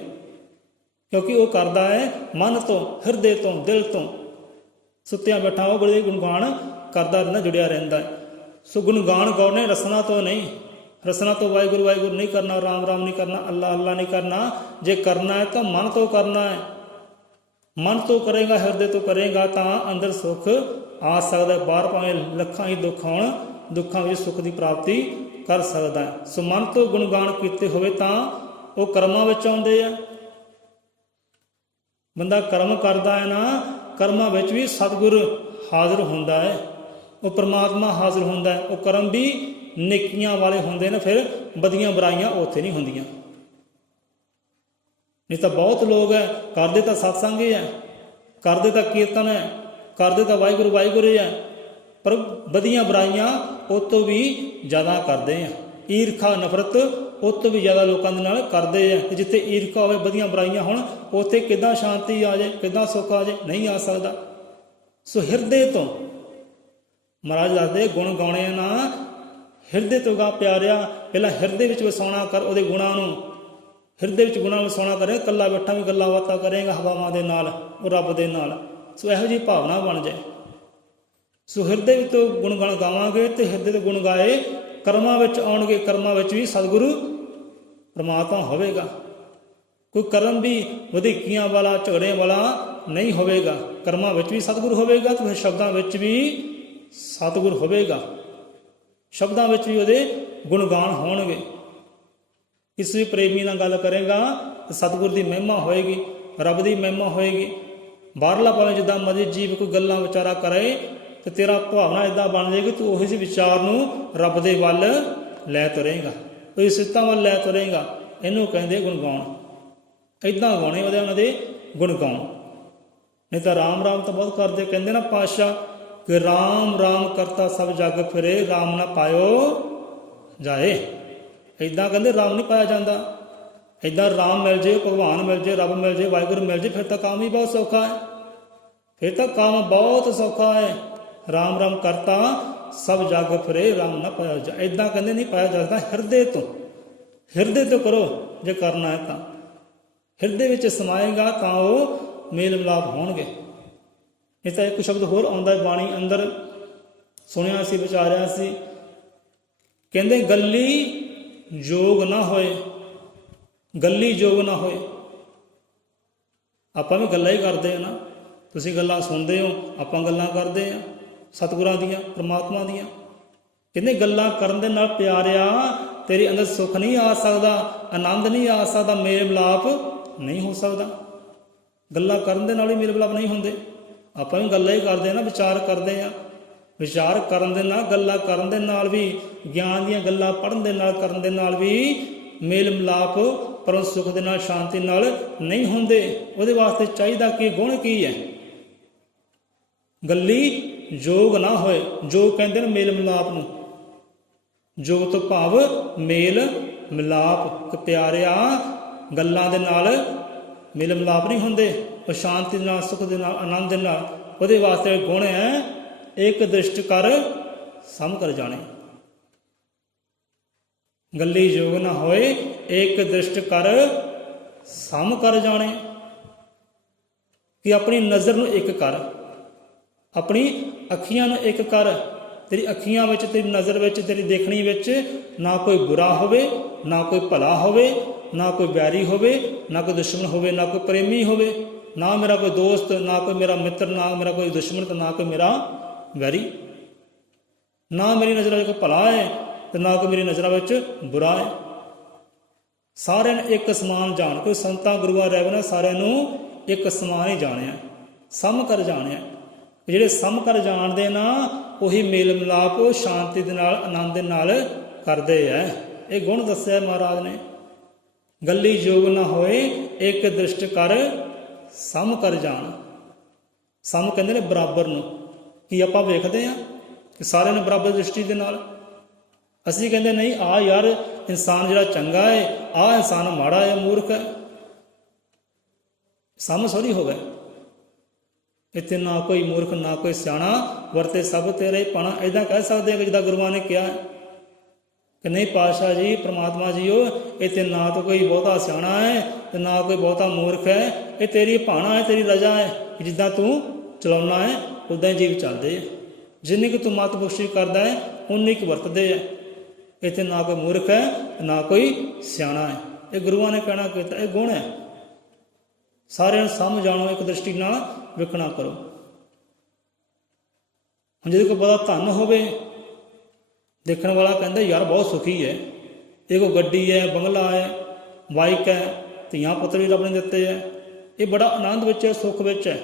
ਕਿਉਂਕਿ ਉਹ ਕਰਦਾ ਹੈ ਮਨ ਤੋਂ, ਹਿਰਦੇ ਤੋਂ, ਦਿਲ ਤੋਂ, ਸੁੱਤਿਆਂ ਬੈਠਾ ਉਹ ਬੜੇ ਗੁਣਗਾਨ ਕਰਦਾ ਰਹਿੰਦਾ, ਜੁੜਿਆ ਰਹਿੰਦਾ। ਸੋ ਗੁਣਗਾਨ ਗਾਉਣੇ ਰਸਨਾ ਤੋਂ ਨਹੀਂ, ਰਸਨਾ ਤੋਂ ਵਾਹਿਗੁਰੂ ਵਾਹਿਗੁਰੂ ਨਹੀਂ ਕਰਨਾ, ਰਾਮ ਰਾਮ ਨਹੀਂ ਕਰਨਾ, ਅੱਲਾ ਅੱਲਾ ਨਹੀਂ ਕਰਨਾ। ਜੇ ਕਰਨਾ ਹੈ ਤਾਂ ਮਨ ਤੋਂ ਕਰਨਾ ਹੈ। ਮਨ ਤੋਂ ਕਰੇਗਾ, ਹਿਰਦੇ ਤੋਂ ਕਰੇਗਾ ਤਾਂ ਅੰਦਰ ਸੁੱਖ ਆ ਸਕਦਾ। ਬਾਹਰ ਭਾਵੇਂ ਲੱਖਾਂ ਹੀ ਦੁੱਖ ਆਉਣ, ਦੁੱਖਾਂ ਵਿੱਚ ਸੁੱਖ ਦੀ ਪ੍ਰਾਪਤੀ ਕਰ ਸਕਦਾ ਹੈ। ਸੋ ਮਨ ਤੋਂ ਗੁਣਗਾਨ ਕੀਤੇ ਹੋਵੇ ਤਾਂ ਉਹ ਕਰਮਾਂ ਵਿੱਚ ਆਉਂਦੇ ਆ। ਬੰਦਾ ਕਰਮ ਕਰਦਾ ਹੈ ਨਾ, ਕਰਮਾਂ ਵਿੱਚ ਵੀ ਸਤਿਗੁਰ ਹਾਜ਼ਰ ਹੁੰਦਾ ਹੈ, ਉਹ ਪਰਮਾਤਮਾ ਹਾਜ਼ਰ ਹੁੰਦਾ ਹੈ। ਉਹ ਕਰਮ ਵੀ ਨੇਕੀਆਂ ਵਾਲੇ ਹੁੰਦੇ ਨੇ, ਫਿਰ ਬਦੀਆਂ ਬੁਰਾਈਆਂ ਉੱਥੇ ਨਹੀਂ ਹੁੰਦੀਆਂ। ਨਹੀਂ ਤਾਂ ਬਹੁਤ ਲੋਕ ਹੈ, ਕਰਦੇ ਤਾਂ ਸਤਸੰਗ ਹੀ ਹੈ, ਕਰਦੇ ਤਾਂ ਕੀਰਤਨ ਹੈ, ਕਰਦੇ ਤਾਂ ਵਾਹਿਗੁਰੂ ਵਾਹਿਗੁਰੂ ਹੈ, ਪਰ ਬਦੀਆਂ ਬੁਰਾਈਆਂ ਉਹ ਤੋਂ ਵੀ ਜ਼ਿਆਦਾ ਕਰਦੇ ਆ। ਈਰਖਾ ਨਫ਼ਰਤ ਉਹ ਤੋਂ ਵੀ ਜ਼ਿਆਦਾ ਲੋਕਾਂ ਦੇ ਨਾਲ ਕਰਦੇ ਆ। ਤੇ ਜਿੱਥੇ ਈਰਖਾ ਹੋਵੇ, ਬਦੀਆਂ ਬੁਰਾਈਆਂ ਹੋਣ, ਉੱਥੇ ਕਿੱਦਾਂ ਸ਼ਾਂਤੀ ਆ ਜਾਏ, ਕਿੱਦਾਂ ਸੁੱਖ ਆ ਜਾਏ, ਨਹੀਂ ਆ ਸਕਦਾ। ਸੋ ਹਿਰਦੇ ਤੋਂ ਮਹਾਰਾਜ ਦੱਸਦੇ ਗੁਣ ਗਾਉਣੇ ਨਾ, ਹਿਰਦੇ ਤੋਂ ਗਾ ਪਿਆਰਿਆ। ਪਹਿਲਾਂ ਹਿਰਦੇ ਵਿੱਚ ਵਸਾਉਣਾ ਕਰ ਉਹਦੇ ਗੁਣਾਂ ਨੂੰ, ਹਿਰਦੇ ਵਿੱਚ ਗੁਣਾਂ ਵਸਾਉਣਾ ਕਰੇ। ਇਕੱਲਾ ਬੈਠਾ ਵੀ ਗੱਲਾਂ ਬਾਤਾਂ ਕਰੇਗਾ ਹਵਾਵਾਂ ਦੇ ਨਾਲ, ਉਹ ਰੱਬ ਦੇ ਨਾਲ। ਸੋ ਇਹੋ ਜਿਹੀ ਭਾਵਨਾ ਬਣ ਜਾਏ। ਸੋ ਹਿਰਦੇ ਵਿੱਚ ਤੋਂ ਗੁਣ ਗਾਣ ਗਾਵਾਂਗੇ ਤੇ ਹਿਰਦੇ ਤੋਂ ਗੁਣ ਗਾਏ ਕਰਮਾਂ ਵਿੱਚ ਆਉਣਗੇ। ਕਰਮਾਂ ਵਿੱਚ ਵੀ ਸਤਿਗੁਰੂ ਪਰਮਾਤਮਾ ਹੋਵੇਗਾ। ਕੋਈ ਕਰਮ ਵੀ ਵਧੀਕੀਆਂ ਵਾਲਾ, ਝਗੜਿਆਂ ਵਾਲਾ ਨਹੀਂ ਹੋਵੇਗਾ। ਕਰਮਾਂ ਵਿੱਚ ਵੀ ਸਤਿਗੁਰ ਹੋਵੇਗਾ ਤੇ ਫਿਰ ਸ਼ਬਦਾਂ ਵਿੱਚ ਵੀ ਸਤਿਗੁਰ ਹੋਵੇਗਾ। ਸ਼ਬਦਾਂ ਵਿੱਚ ਵੀ ਉਹਦੇ ਗੁਣਗਾਨ ਹੋਣਗੇ। ਇਸ ਵੀ ਪ੍ਰੇਮੀ ਨਾਲ ਗੱਲ ਕਰੇਗਾ ਤਾਂ ਸਤਿਗੁਰ ਦੀ ਮਹਿਮਾ ਹੋਏਗੀ, ਰੱਬ ਦੀ ਮਹਿਮਾ ਹੋਏਗੀ। ਬਾਹਰਲਾ ਭਾਵੇਂ ਜਿੱਦਾਂ ਮਰਜ਼ੀ ਜੀਵ ਕੋਈ ਗੱਲਾਂ ਵਿਚਾਰਾ ਕਰੇ ਤੇ ਤੇਰਾ ਭਾਵਨਾ ਇੱਦਾਂ ਬਣ ਜਾਏਗੀ, ਤੂੰ ਉਹੀ ਜਿਹੇ ਵਿਚਾਰ ਨੂੰ ਰੱਬ ਦੇ ਵੱਲ ਲੈ ਤੁਰੇਗਾ, ਉਹਦੀ ਸਿੱਤਾਂ ਵੱਲ ਲੈ ਤੁਰੇਗਾ। ਇਹਨੂੰ ਕਹਿੰਦੇ ਗੁਣਗਾਉਣ। ਇੱਦਾਂ ਗਾਉਣੇ ਉਹਦੇ, ਉਹਨਾਂ ਦੇ ਗੁਣਗਾਉਣ। ਨਹੀਂ ਤਾਂ ਰਾਮ ਰਾਮ ਤਾਂ ਬਹੁਤ ਕਰਦੇ। ਕਹਿੰਦੇ ਨਾ ਪਾਤਸ਼ਾਹ ਕਿ ਰਾਮ ਰਾਮ ਕਰਤਾ ਸਭ ਜਗ ਫਿਰੇ, ਰਾਮ ਨਾ ਪਾਇਓ ਜਾਏ। ਇੱਦਾਂ ਕਹਿੰਦੇ ਰਾਮ ਨਹੀਂ ਪਾਇਆ ਜਾਂਦਾ। ਇੱਦਾਂ ਰਾਮ ਮਿਲ ਜੇ, ਭਗਵਾਨ ਮਿਲ ਜੇ, ਰੱਬ ਮਿਲ ਜੇ, ਵਾਹਿਗੁਰੂ ਮਿਲ ਜੇ, ਫਿਰ ਤਾਂ ਕੰਮ ਹੀ ਬਹੁਤ ਸੌਖਾ ਹੈ। ਫਿਰ ਤਾਂ ਕੰਮ ਬਹੁਤ ਸੌਖਾ ਹੈ। ਰਾਮ ਰਾਮ ਕਰਤਾ ਸਭ ਜਗ ਫਿਰੇ, ਰਾਮ ਨਾ ਪਾਇਆ ਜਾ। ਇੱਦਾਂ ਕਹਿੰਦੇ ਨਹੀਂ ਪਾਇਆ ਜਾਂਦਾ। ਹਿਰਦੇ ਤੋਂ, ਹਿਰਦੇ ਤੋਂ ਕਰੋ ਜੇ ਕਰਨਾ ਹੈ ਤਾਂ। ਹਿਰਦੇ ਵਿੱਚ ਸਮਾਏਗਾ ਤਾਂ ਉਹ ਮੇਲ ਮਿਲਾਪ ਹੋਣਗੇ। ਇਹ ਤਾਂ ਇੱਕ ਸ਼ਬਦ ਹੋਰ ਆਉਂਦਾ ਹੈ ਬਾਣੀ ਅੰਦਰ, ਸੁਣਿਆ ਸੀ, ਵਿਚਾਰਿਆ ਸੀ। ਕਹਿੰਦੇ ਗੱਲੀ ਜੋਗ ਨਾ ਹੋਏ, ਗੱਲੀ ਜੋਗ ਨਾ ਹੋਏ। ਆਪਾਂ ਵੀ ਗੱਲਾਂ ਹੀ ਕਰਦੇ ਹਾਂ ਨਾ, ਤੁਸੀਂ ਗੱਲਾਂ ਸੁਣਦੇ ਹੋ, ਆਪਾਂ ਗੱਲਾਂ ਕਰਦੇ ਹਾਂ ਸਤਿਗੁਰਾਂ ਦੀਆਂ, ਪਰਮਾਤਮਾ ਦੀਆਂ। ਕਹਿੰਦੇ ਗੱਲਾਂ ਕਰਨ ਦੇ ਨਾਲ ਪਿਆਰਿਆ ਤੇਰੇ ਅੰਦਰ ਸੁੱਖ ਨਹੀਂ ਆ ਸਕਦਾ, ਆਨੰਦ ਨਹੀਂ ਆ ਸਕਦਾ, ਮੇਲ ਮਿਲਾਪ ਨਹੀਂ ਹੋ ਸਕਦਾ। ਗੱਲਾਂ ਕਰਨ ਦੇ ਨਾਲ ਹੀ ਮੇਲ ਮਿਲਾਪ ਨਹੀਂ ਹੁੰਦੇ। ਆਪਾਂ ਵੀ ਗੱਲਾਂ ਹੀ ਕਰਦੇ ਹਾਂ ਨਾ, ਵਿਚਾਰ ਕਰਦੇ ਹਾਂ। ਵਿਚਾਰ ਕਰਨ ਦੇ ਨਾਲ, ਗੱਲਾਂ ਕਰਨ ਦੇ ਨਾਲ ਵੀ, ਗਿਆਨ ਦੀਆਂ ਗੱਲਾਂ ਪੜ੍ਹਨ ਦੇ ਨਾਲ, ਕਰਨ ਦੇ ਨਾਲ ਵੀ ਮੇਲ ਮਿਲਾਪ ਪਰਮ ਸੁੱਖ ਦੇ ਨਾਲ, ਸ਼ਾਂਤੀ ਨਾਲ ਨਹੀਂ ਹੁੰਦੇ। ਉਹਦੇ ਵਾਸਤੇ ਚਾਹੀਦਾ ਕਿ ਗੁਣ ਕੀ ਹੈ? ਗੱਲੀ ਜੋਗ ਨਾ ਹੋਏ। ਜੋਗ ਕਹਿੰਦੇ ਨੇ ਮੇਲ ਮਿਲਾਪ ਨੂੰ। ਜੋਗ ਤੋਂ ਭਾਵ ਮੇਲ ਮਿਲਾਪ। ਪਿਆਰਿਆ ਗੱਲਾਂ ਦੇ ਨਾਲ ਮੇਲ ਮਿਲਾਪ ਨਹੀਂ ਹੁੰਦੇ। ਉਹ ਸ਼ਾਂਤੀ ਦੇ ਨਾਲ, ਸੁੱਖ ਦੇ ਨਾਲ, ਆਨੰਦ ਦੇ ਨਾਲ। ਉਹਦੇ ਵਾਸਤੇ ਗੁਣ ਹੈ ਇੱਕ ਦ੍ਰਿਸ਼ਟ ਕਰ ਸਮ ਕਰ ਜਾਣੇ। ਗੱਲੀ ਜੋਗ ਨਾ ਹੋਏ, ਇੱਕ ਦ੍ਰਿਸ਼ਟ ਕਰ ਸਮ ਕਰ ਜਾਣੇ। ਕਿ ਆਪਣੀ ਨਜ਼ਰ ਨੂੰ ਇੱਕ ਕਰ, ਆਪਣੀ ਅੱਖੀਆਂ ਨੂੰ ਇੱਕ ਕਰ। ਤੇਰੀ ਅੱਖੀਆਂ ਵਿੱਚ, ਤੇਰੀ ਨਜ਼ਰ ਵਿੱਚ, ਤੇਰੀ ਦੇਖਣੀ ਵਿੱਚ ਨਾ ਕੋਈ ਬੁਰਾ ਹੋਵੇ, ਨਾ ਕੋਈ ਭਲਾ ਹੋਵੇ, ਨਾ ਕੋਈ ਵੈਰੀ ਹੋਵੇ, ਨਾ ਕੋਈ ਦੁਸ਼ਮਣ ਹੋਵੇ, ਨਾ ਕੋਈ ਪ੍ਰੇਮੀ ਹੋਵੇ। ਨਾ ਮੇਰਾ ਕੋਈ ਦੋਸਤ, ਨਾ ਕੋਈ ਮੇਰਾ ਮਿੱਤਰ, ਨਾ ਮੇਰਾ ਕੋਈ ਦੁਸ਼ਮਣ, ਤੇ ਨਾ ਕੋਈ ਮੇਰਾ ਵੈਰੀ। ਨਾ ਮੇਰੀ ਨਜ਼ਰਾਂ ਵਿੱਚ ਕੋਈ ਭਲਾ ਹੈ ਤੇ ਨਾ ਕੋਈ ਮੇਰੀ ਨਜ਼ਰਾਂ ਵਿੱਚ ਬੁਰਾ ਹੈ। ਸਾਰਿਆਂ ਨੂੰ ਇੱਕ ਸਮਾਨ ਜਾਣ। ਕੋਈ ਸੰਤਾਂ ਗੁਰੂਆਂ ਰਹਿ ਨਾ, ਸਾਰਿਆਂ ਨੂੰ ਇੱਕ ਸਮਾਨ ਹੀ ਜਾਣਿਆ, ਸਮ ਕਰ ਜਾਣਿਆ। ਜਿਹੜੇ ਸਮ ਕਰ ਜਾਣਦੇ ਨਾ, ਉਹੀ ਮੇਲ ਮਿਲਾਪ ਸ਼ਾਂਤੀ ਦੇ ਨਾਲ, ਆਨੰਦ ਦੇ ਨਾਲ ਕਰਦੇ ਹੈ। ਇਹ ਗੁਣ ਦੱਸਿਆ ਮਹਾਰਾਜ ਨੇ। ਗੱਲੀ ਜੋਗ ਨਾ ਹੋਏ, ਇੱਕ ਦ੍ਰਿਸ਼ਟ ਕਰ ਸਮ ਕਰ ਜਾਣ। ਸਮ ਕਹਿੰਦੇ ਨੇ ਬਰਾਬਰ ਨੂੰ। ਕੀ ਆਪਾਂ ਵੇਖਦੇ ਹਾਂ ਕਿ ਸਾਰਿਆਂ ਨੂੰ ਬਰਾਬਰ ਦ੍ਰਿਸ਼ਟੀ ਦੇ ਨਾਲ? ਅਸੀਂ ਕਹਿੰਦੇ ਨਹੀਂ, ਆਹ ਯਾਰ ਇਨਸਾਨ ਜਿਹੜਾ ਚੰਗਾ ਹੈ, ਆਹ ਇਨਸਾਨ ਮਾੜਾ ਹੈ, ਮੂਰਖ ਹੈ। ਸਮ ਥੋੜ੍ਹੀ ਹੋ ਗਏ ਇੱਥੇ, ਨਾ ਕੋਈ ਮੂਰਖ ਨਾ ਕੋਈ ਸਿਆਣਾ, ਵਰਤੇ ਸਭ ਤੇਰੇ ਭਾਣਾ। ਇੱਦਾਂ ਕਹਿ ਸਕਦੇ ਹਾਂ ਕਿ ਜਿੱਦਾਂ ਗੁਰੂਆਂ ਨੇ ਕਿਹਾ ਕਿ ਨਹੀਂ ਪਾਤਸ਼ਾਹ ਜੀ, ਪ੍ਰਮਾਤਮਾ ਜੀ, ਉਹ ਇੱਥੇ ਨਾ ਤਾਂ ਕੋਈ ਬਹੁਤਾ ਸਿਆਣਾ ਹੈ ਤੇ ਨਾ ਕੋਈ ਬਹੁਤਾ ਮੂਰਖ ਹੈ, ਇਹ ਤੇਰੀ ਭਾਣਾ ਹੈ, ਤੇਰੀ ਰਜਾ ਹੈ, ਜਿੱਦਾਂ ਤੂੰ ਚਲਾਉਣਾ ਹੈ ਉੱਦਾਂ ਹੀ ਜੀਵ ਚੱਲਦੇ ਆ। ਜਿੰਨੀ ਕੁ ਤੂੰ ਮਤ ਬਖਸ਼ਿਸ਼ ਕਰਦਾ ਹੈ ਉਨੀ ਕੁ ਵਰਤਦੇ ਆ। ਇੱਥੇ ਨਾ ਕੋਈ ਮੂਰਖ ਹੈ ਨਾ ਕੋਈ ਸਿਆਣਾ ਹੈ। ਇਹ ਗੁਰੂਆਂ ਨੇ ਕਹਿਣਾ ਕੀਤਾ, ਇਹ ਗੁਣ ਹੈ। ਸਾਰਿਆਂ ਨੂੰ ਸਮਝ ਜਾਣੋ, ਇੱਕ ਦ੍ਰਿਸ਼ਟੀ ਨਾਲ ਵੇਖਣਾ ਕਰੋ। ਹੁਣ ਜਿਹਦੇ ਕੋਲ ਬੜਾ ਧਨ ਹੋਵੇ, ਦੇਖਣ ਵਾਲਾ ਕਹਿੰਦਾ ਯਾਰ ਬਹੁਤ ਸੁਖੀ ਹੈ, ਇਹ ਕੋਲ ਗੱਡੀ ਹੈ, ਬੰਗਲਾ ਹੈ, ਬਾਈਕ ਹੈ, ਧੀਆਂ ਪੁੱਤਰ ਵੀ ਰੱਬ ਨੇ ਦਿੱਤੇ ਹੈ, ਇਹ ਬੜਾ ਆਨੰਦ ਵਿੱਚ ਹੈ, ਸੁੱਖ ਵਿੱਚ ਹੈ।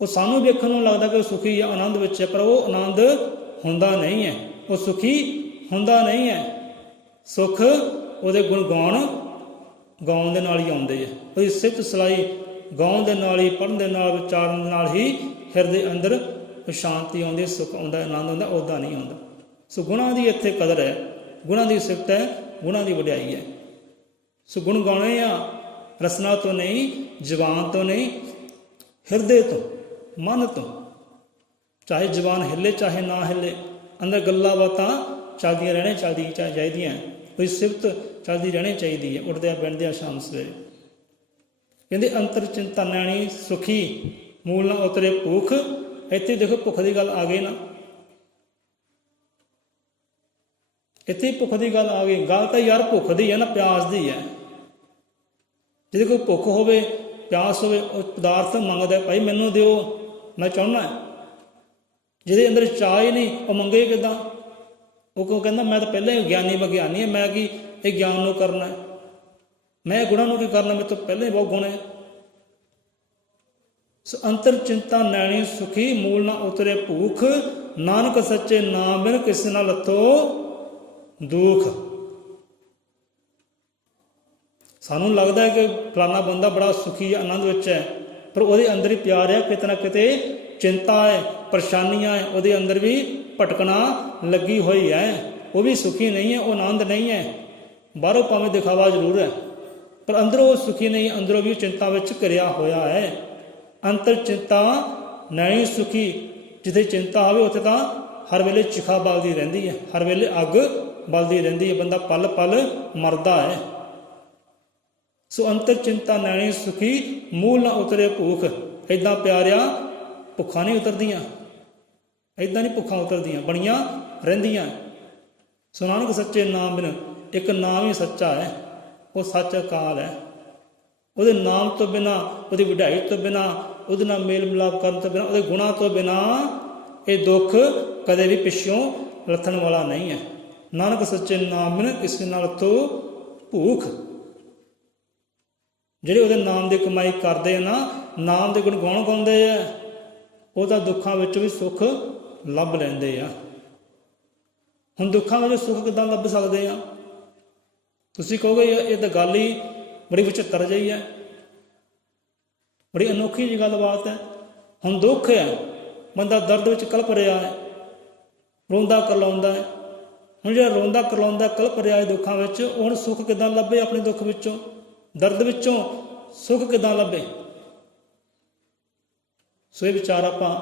ਉਹ ਸਾਨੂੰ ਵੇਖਣ ਨੂੰ ਲੱਗਦਾ ਕਿ ਉਹ ਸੁਖੀ ਹੈ, ਆਨੰਦ ਵਿੱਚ ਹੈ, ਪਰ ਉਹ ਆਨੰਦ ਹੁੰਦਾ ਨਹੀਂ ਹੈ, ਉਹ ਸੁਖੀ ਹੁੰਦਾ ਨਹੀਂ ਹੈ। ਸੁੱਖ ਉਹਦੇ ਗੁਣ ਗਾਉਣ ਦੇ ਨਾਲ ਹੀ ਆਉਂਦੇ ਹੈ। ਉਹਦੀ ਸਿਫਤ ਸਲਾਈ ਗਾਉਣ ਦੇ ਨਾਲ ਹੀ, ਪੜ੍ਹਨ ਦੇ ਨਾਲ, ਵਿਚਾਰਨ ਦੇ ਨਾਲ ਹੀ ਹਿਰਦੇ ਅੰਦਰ ਸ਼ਾਂਤੀ ਆਉਂਦੀ, ਸੁੱਖ ਆਉਂਦਾ, ਆਨੰਦ ਆਉਂਦਾ। ਉੱਦਾਂ ਨਹੀਂ ਆਉਂਦਾ। ਸੋ ਗੁਣਾਂ ਦੀ ਇੱਥੇ ਕਦਰ ਹੈ, ਗੁਣਾਂ ਦੀ ਸਿਫਤ ਹੈ, ਗੁਣਾਂ ਦੀ ਵਡਿਆਈ ਹੈ। ਸੋ ਗੁਣ ਗਾਉਣੇ ਆ ਰਸਨਾ ਤੋਂ ਨਹੀਂ, ਜ਼ੁਬਾਨ ਤੋਂ ਨਹੀਂ, ਹਿਰਦੇ ਤੋਂ, ਮਨ ਤੋਂ। ਚਾਹੇ ਜ਼ੁਬਾਨ ਹਿੱਲੇ ਚਾਹੇ ਨਾ ਹਿੱਲੇ, ਅੰਦਰ ਗੱਲਾਂ ਬਾਤਾਂ ਚੱਲਦੀਆਂ ਰਹਿਣੇ ਚਾਹੀਦੀਆਂ। ਕੋਈ ਸਿਫਤ ਚੱਲਦੀ ਰਹਿਣੀ ਚਾਹੀਦੀ ਹੈ, ਉੱਠਦਿਆਂ ਬੈਠਦਿਆਂ ਸ਼ਾਮ ਸਵੇਰੇ। ਕਹਿੰਦੇ ਅੰਤਰ ਚਿੰਤਾ ਨੈਣੀ ਸੁਖੀ, ਮੂਲ ਨਾ ਉਤਰੇ ਭੁੱਖ। ਇੱਥੇ ਦੇਖੋ ਭੁੱਖ ਦੀ ਗੱਲ ਆ ਗਈ ਨਾ, ਇੱਥੇ ਭੁੱਖ ਦੀ ਗੱਲ ਆ ਗਈ। ਗੱਲ ਤਾਂ ਯਾਰ ਭੁੱਖ ਦੀ ਹੈ ਨਾ, ਪਿਆਸ ਦੀ ਹੈ। ਜਿਹਦੇ ਕੋਈ ਭੁੱਖ ਹੋਵੇ, ਪਿਆਸ ਹੋਵੇ, ਉਹ ਪਦਾਰਥ ਮੰਗਦਾ, ਭਾਈ ਮੈਨੂੰ ਦਿਓ, ਮੈਂ ਚਾਹੁੰਦਾ। ਜਿਹਦੇ ਅੰਦਰ ਚਾਹ ਹੀ ਨਹੀਂ, ਉਹ ਮੰਗੇ ਕਿੱਦਾਂ? ਉਹ ਕਿਉਂ ਕਹਿੰਦਾ ਮੈਂ ਤਾਂ ਪਹਿਲਾਂ ਹੀ ਗਿਆਨੀ ਵਿਗਿਆਨੀ ਹੈ, ਮੈਂ ਕੀ ਇਹ ਗਿਆਨ ਨੂੰ ਕਰਨਾ, ਮੈਂ ਗੁਣਾਂ ਨੂੰ ਕੀ ਕਰਨਾ, ਮੇਰੇ ਤੋਂ ਪਹਿਲਾਂ ਹੀ ਬਹੁਤ ਗੁਣ ਹੈ। ਸੋ ਅੰਤਰ ਚਿੰਤਾ ਨੈਣੀ ਸੁਖੀ, ਮੂਲ ਨਾ ਉਤਰੇ ਭੂਖ। ਨਾਨਕ ਸੱਚੇ ਨਾਮ ਬਿਨ ਕਿਸੇ ਨਾਲ ਲੱਥੋ ਦੁੱਖ। ਸਾਨੂੰ ਲੱਗਦਾ ਹੈ ਕਿ ਫਲਾਣਾ ਬੰਦਾ ਬੜਾ ਸੁਖੀ ਹੈ, ਆਨੰਦ ਵਿੱਚ ਹੈ, ਪਰ ਉਹਦੇ ਅੰਦਰ ਹੀ ਪਿਆਰ ਹੈ, ਕਿਤੇ ਨਾ ਕਿਤੇ ਚਿੰਤਾ ਹੈ, ਪਰੇਸ਼ਾਨੀਆਂ ਹੈ, ਉਹਦੇ ਅੰਦਰ ਵੀ ਭਟਕਣਾ ਲੱਗੀ ਹੋਈ ਹੈ। ਉਹ ਵੀ ਸੁਖੀ ਨਹੀਂ ਹੈ, ਉਹ ਆਨੰਦ ਨਹੀਂ ਹੈ। ਬਾਹਰੋਂ ਭਾਵੇਂ ਦਿਖਾਵਾ ਜ਼ਰੂਰ ਹੈ, ਪਰ ਅੰਦਰੋਂ ਉਹ ਸੁਖੀ ਨਹੀਂ, ਅੰਦਰੋਂ ਵੀ ਚਿੰਤਾ ਵਿੱਚ ਘਿਰਿਆ ਹੋਇਆ ਹੈ। ਅੰਤਰ ਚਿੰਤਾ ਨਹੀਂ ਸੁਖੀ। ਜਿੱਥੇ ਚਿੰਤਾ ਹੋਵੇ ਉੱਥੇ ਤਾਂ ਹਰ ਵੇਲੇ ਚਿਖਾ ਬਲਦੀ ਰਹਿੰਦੀ ਹੈ, ਹਰ ਵੇਲੇ ਅੱਗ ਬਲਦੀ ਰਹਿੰਦੀ ਹੈ, ਬੰਦਾ ਪਲ ਪਲ ਮਰਦਾ ਹੈ। ਸੋ ਅੰਤਰ ਚਿੰਤਾ ਨੈਣੀ ਸੁਖੀ, ਮੂਲ ਨਾ ਉਤਰੇ ਭੂਖ। ਇੱਦਾਂ ਪਿਆਰਿਆ ਭੁੱਖਾਂ ਨਹੀਂ ਉਤਰਦੀਆਂ, ਇੱਦਾਂ ਨਹੀਂ ਭੁੱਖਾਂ ਉਤਰਦੀਆਂ, ਬਣੀਆਂ ਰਹਿੰਦੀਆਂ। ਸੋ ਨਾਨਕ ਸੱਚੇ ਨਾਮ ਬਿਨ, ਇੱਕ ਨਾਮ ਹੀ ਸੱਚਾ ਹੈ, ਉਹ ਸੱਚ ਅਕਾਲ ਹੈ। ਉਹਦੇ ਨਾਮ ਤੋਂ ਬਿਨਾਂ, ਉਹਦੀ ਵਡਿਆਈ ਤੋਂ ਬਿਨਾਂ, ਉਹਦੇ ਨਾਲ ਮੇਲ ਮਿਲਾਪ ਕਰਨ ਤੋਂ ਬਿਨਾਂ, ਉਹਦੇ ਗੁਣਾਂ ਤੋਂ ਬਿਨਾਂ ਇਹ ਦੁੱਖ ਕਦੇ ਵੀ ਪਿੱਛੋਂ ਲੱਥਣ ਵਾਲਾ ਨਹੀਂ ਹੈ। ਨਾਨਕ ਸੱਚੇ ਨਾਮ ਬਿਨ ਕਿਸੇ ਨਾਲ ਤੋਂ ਭੂਖ। ਜਿਹੜੇ ਉਹਦੇ ਨਾਮ ਦੀ ਕਮਾਈ ਕਰਦੇ ਆ ਨਾ, ਨਾਮ ਦੇ ਗੁਣ ਗਾਉਣ ਗਾਉਂਦੇ ਆ, ਉਹ ਤਾਂ ਦੁੱਖਾਂ ਵਿੱਚ ਵੀ ਸੁੱਖ ਲੱਭ ਲੈਂਦੇ ਆ। ਹੁਣ ਦੁੱਖਾਂ ਵਿੱਚ ਸੁੱਖ ਕਿੱਦਾਂ ਲੱਭ ਸਕਦੇ ਆ? ਤੁਸੀਂ ਕਹੋਗੇ ਇਹ ਤਾਂ ਗੱਲ ਹੀ ਬੜੀ ਵਿਚਿੱਤਰ ਜਿਹੀ ਹੈ, ਬੜੀ ਅਨੋਖੀ ਜਿਹੀ ਗੱਲਬਾਤ ਹੈ। ਹੁਣ ਦੁੱਖ ਹੈ, ਬੰਦਾ ਦਰਦ ਵਿੱਚ ਕਲਪ ਰਿਹਾ ਹੈ, ਰੋਂਦਾ ਕਰਲਾਉਂਦਾ ਹੈ। ਹੁਣ ਜਿਹੜਾ ਰੋਂਦਾ ਕਰਲਾਉਂਦਾ ਕਲਪ ਰਿਹਾ ਹੈ ਦੁੱਖਾਂ ਵਿੱਚ, ਉਹ ਹੁਣ ਸੁੱਖ ਕਿੱਦਾਂ ਲੱਭੇ? ਆਪਣੇ ਦੁੱਖ ਵਿੱਚੋਂ, ਦਰਦ ਵਿੱਚੋਂ ਸੁੱਖ ਕਿੱਦਾਂ ਲੱਭੇ? ਸੋ ਇਹ ਵਿਚਾਰ ਆਪਾਂ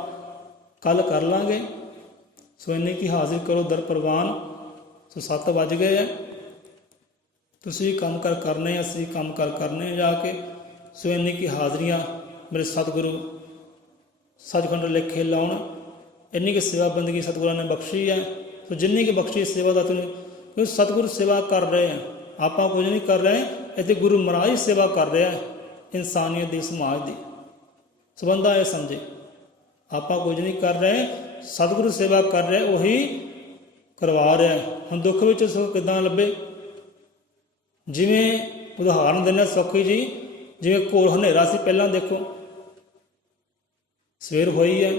ਕੱਲ ਕਰ ਲਾਂਗੇ। ਸੋ ਇੰਨੇ ਕੀ ਹਾਜ਼ਰ ਕਰੋ ਦਰ ਪ੍ਰਵਾਨ। ਸੋ 7 ਵੱਜ ਗਏ ਹੈ, ਤੁਸੀਂ ਕੰਮ ਕਰ ਕਰਨੇ, ਅਸੀਂ ਕੰਮ ਕਰ ਕਰਨੇ ਜਾ ਕੇ। ਸੋ ਇੰਨੀ ਕੀ ਹਾਜ਼ਰੀਆਂ ਮੇਰੇ ਸਤਿਗੁਰੂ ਸੱਚਖੰਡ ਲੇਖੇ ਲਾਉਣ। ਇੰਨੀ ਕੀ ਸੇਵਾ ਬੰਦਗੀ ਸਤਿਗੁਰਾਂ ਨੇ ਬਖਸ਼ੀ ਹੈ। ਸੋ ਜਿੰਨੀ ਕੀ ਬਖਸ਼ੀ ਸੇਵਾ ਦਾ ਤੁਹਾਨੂੰ, ਕਿਉਂਕਿ ਸਤਿਗੁਰੂ ਸੇਵਾ ਕਰ ਰਹੇ ਆ, ਆਪਾਂ ਕੁਝ ਨਹੀਂ ਕਰ ਰਹੇ। ਇੱਥੇ ਗੁਰੂ ਮਹਾਰਾਜ ਹੀ ਸੇਵਾ ਕਰ ਰਿਹਾ ਹੈ, ਇਨਸਾਨੀਅਤ ਦੀ, ਸਮਾਜ ਦੀ। ਸੰਬੰਧਾ ਇਹ ਸਮਝੇ, ਆਪਾਂ ਕੁਝ ਨਹੀਂ ਕਰ ਰਹੇ, ਸਤਿਗੁਰੂ ਸੇਵਾ ਕਰ ਰਿਹਾ, ਉਹੀ ਕਰਵਾ ਰਿਹਾ। ਹੁਣ ਦੁੱਖ ਵਿੱਚ ਸੁੱਖ ਕਿੱਦਾਂ ਲੱਭੇ? ਜਿਵੇਂ ਉਦਾਹਰਨ ਦਿੰਦੇ ਸੌਖੀ ਜੀ, ਜਿਵੇਂ ਘੋਰ ਹਨੇਰਾ ਸੀ। ਪਹਿਲਾਂ ਦੇਖੋ ਸਵੇਰ ਹੋਈ ਹੈ,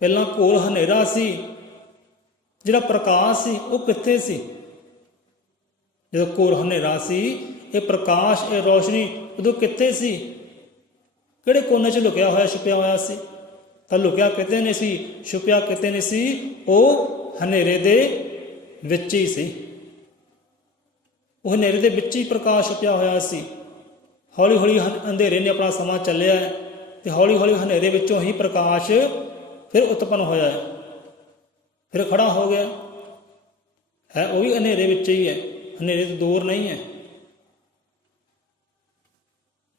ਪਹਿਲਾਂ ਘੋਰ ਹਨੇਰਾ ਸੀ, ਜਿਹੜਾ ਪ੍ਰਕਾਸ਼ ਸੀ ਉਹ ਕਿੱਥੇ ਸੀ? ਜਦੋਂ ਘੋਰ ਹਨੇਰਾ ਸੀ, ਇਹ ਪ੍ਰਕਾਸ਼, ਇਹ ਰੋਸ਼ਨੀ ਉਦੋਂ ਕਿੱਥੇ ਸੀ? ਕਿਹੜੇ ਕੋਨੇ 'ਚ ਲੁਕਿਆ ਹੋਇਆ, ਛੁਪਿਆ ਹੋਇਆ ਸੀ? ਤਾਂ ਲੁਕਿਆ ਕਿਤੇ ਨਹੀਂ ਸੀ, ਛੁਪਿਆ ਕਿਤੇ ਨਹੀਂ ਸੀ, ਉਹ ਹਨੇਰੇ ਦੇ ਵਿੱਚ ਹੀ ਸੀ। ਉਹ ਹਨੇਰੇ ਦੇ ਵਿੱਚ ਹੀ ਪ੍ਰਕਾਸ਼ ਛੁਪਿਆ ਹੋਇਆ ਸੀ। ਹੌਲੀ ਹੌਲੀ ਅੰਧੇਰੇ ਨੇ ਆਪਣਾ ਸਮਾਂ ਚੱਲਿਆ ਅਤੇ ਹੌਲੀ ਹੌਲੀ ਹਨੇਰੇ ਵਿੱਚੋਂ ਹੀ ਪ੍ਰਕਾਸ਼ ਫਿਰ ਉਤਪੰਨ ਹੋਇਆ ਹੈ, ਫਿਰ ਖੜਾ ਹੋ ਗਿਆ ਹੈ। ਉਹ ਵੀ ਹਨੇਰੇ ਵਿੱਚ ਹੀ ਹੈ, ਹਨੇਰੇ ਤੋਂ ਦੂਰ ਨਹੀਂ ਹੈ।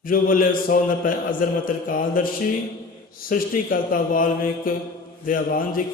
ਜੋ ਬੋਲੇ 100 न पै अजर मत कालदर्शी। सृष्टि करता वाल्मीकि दयावान जी की।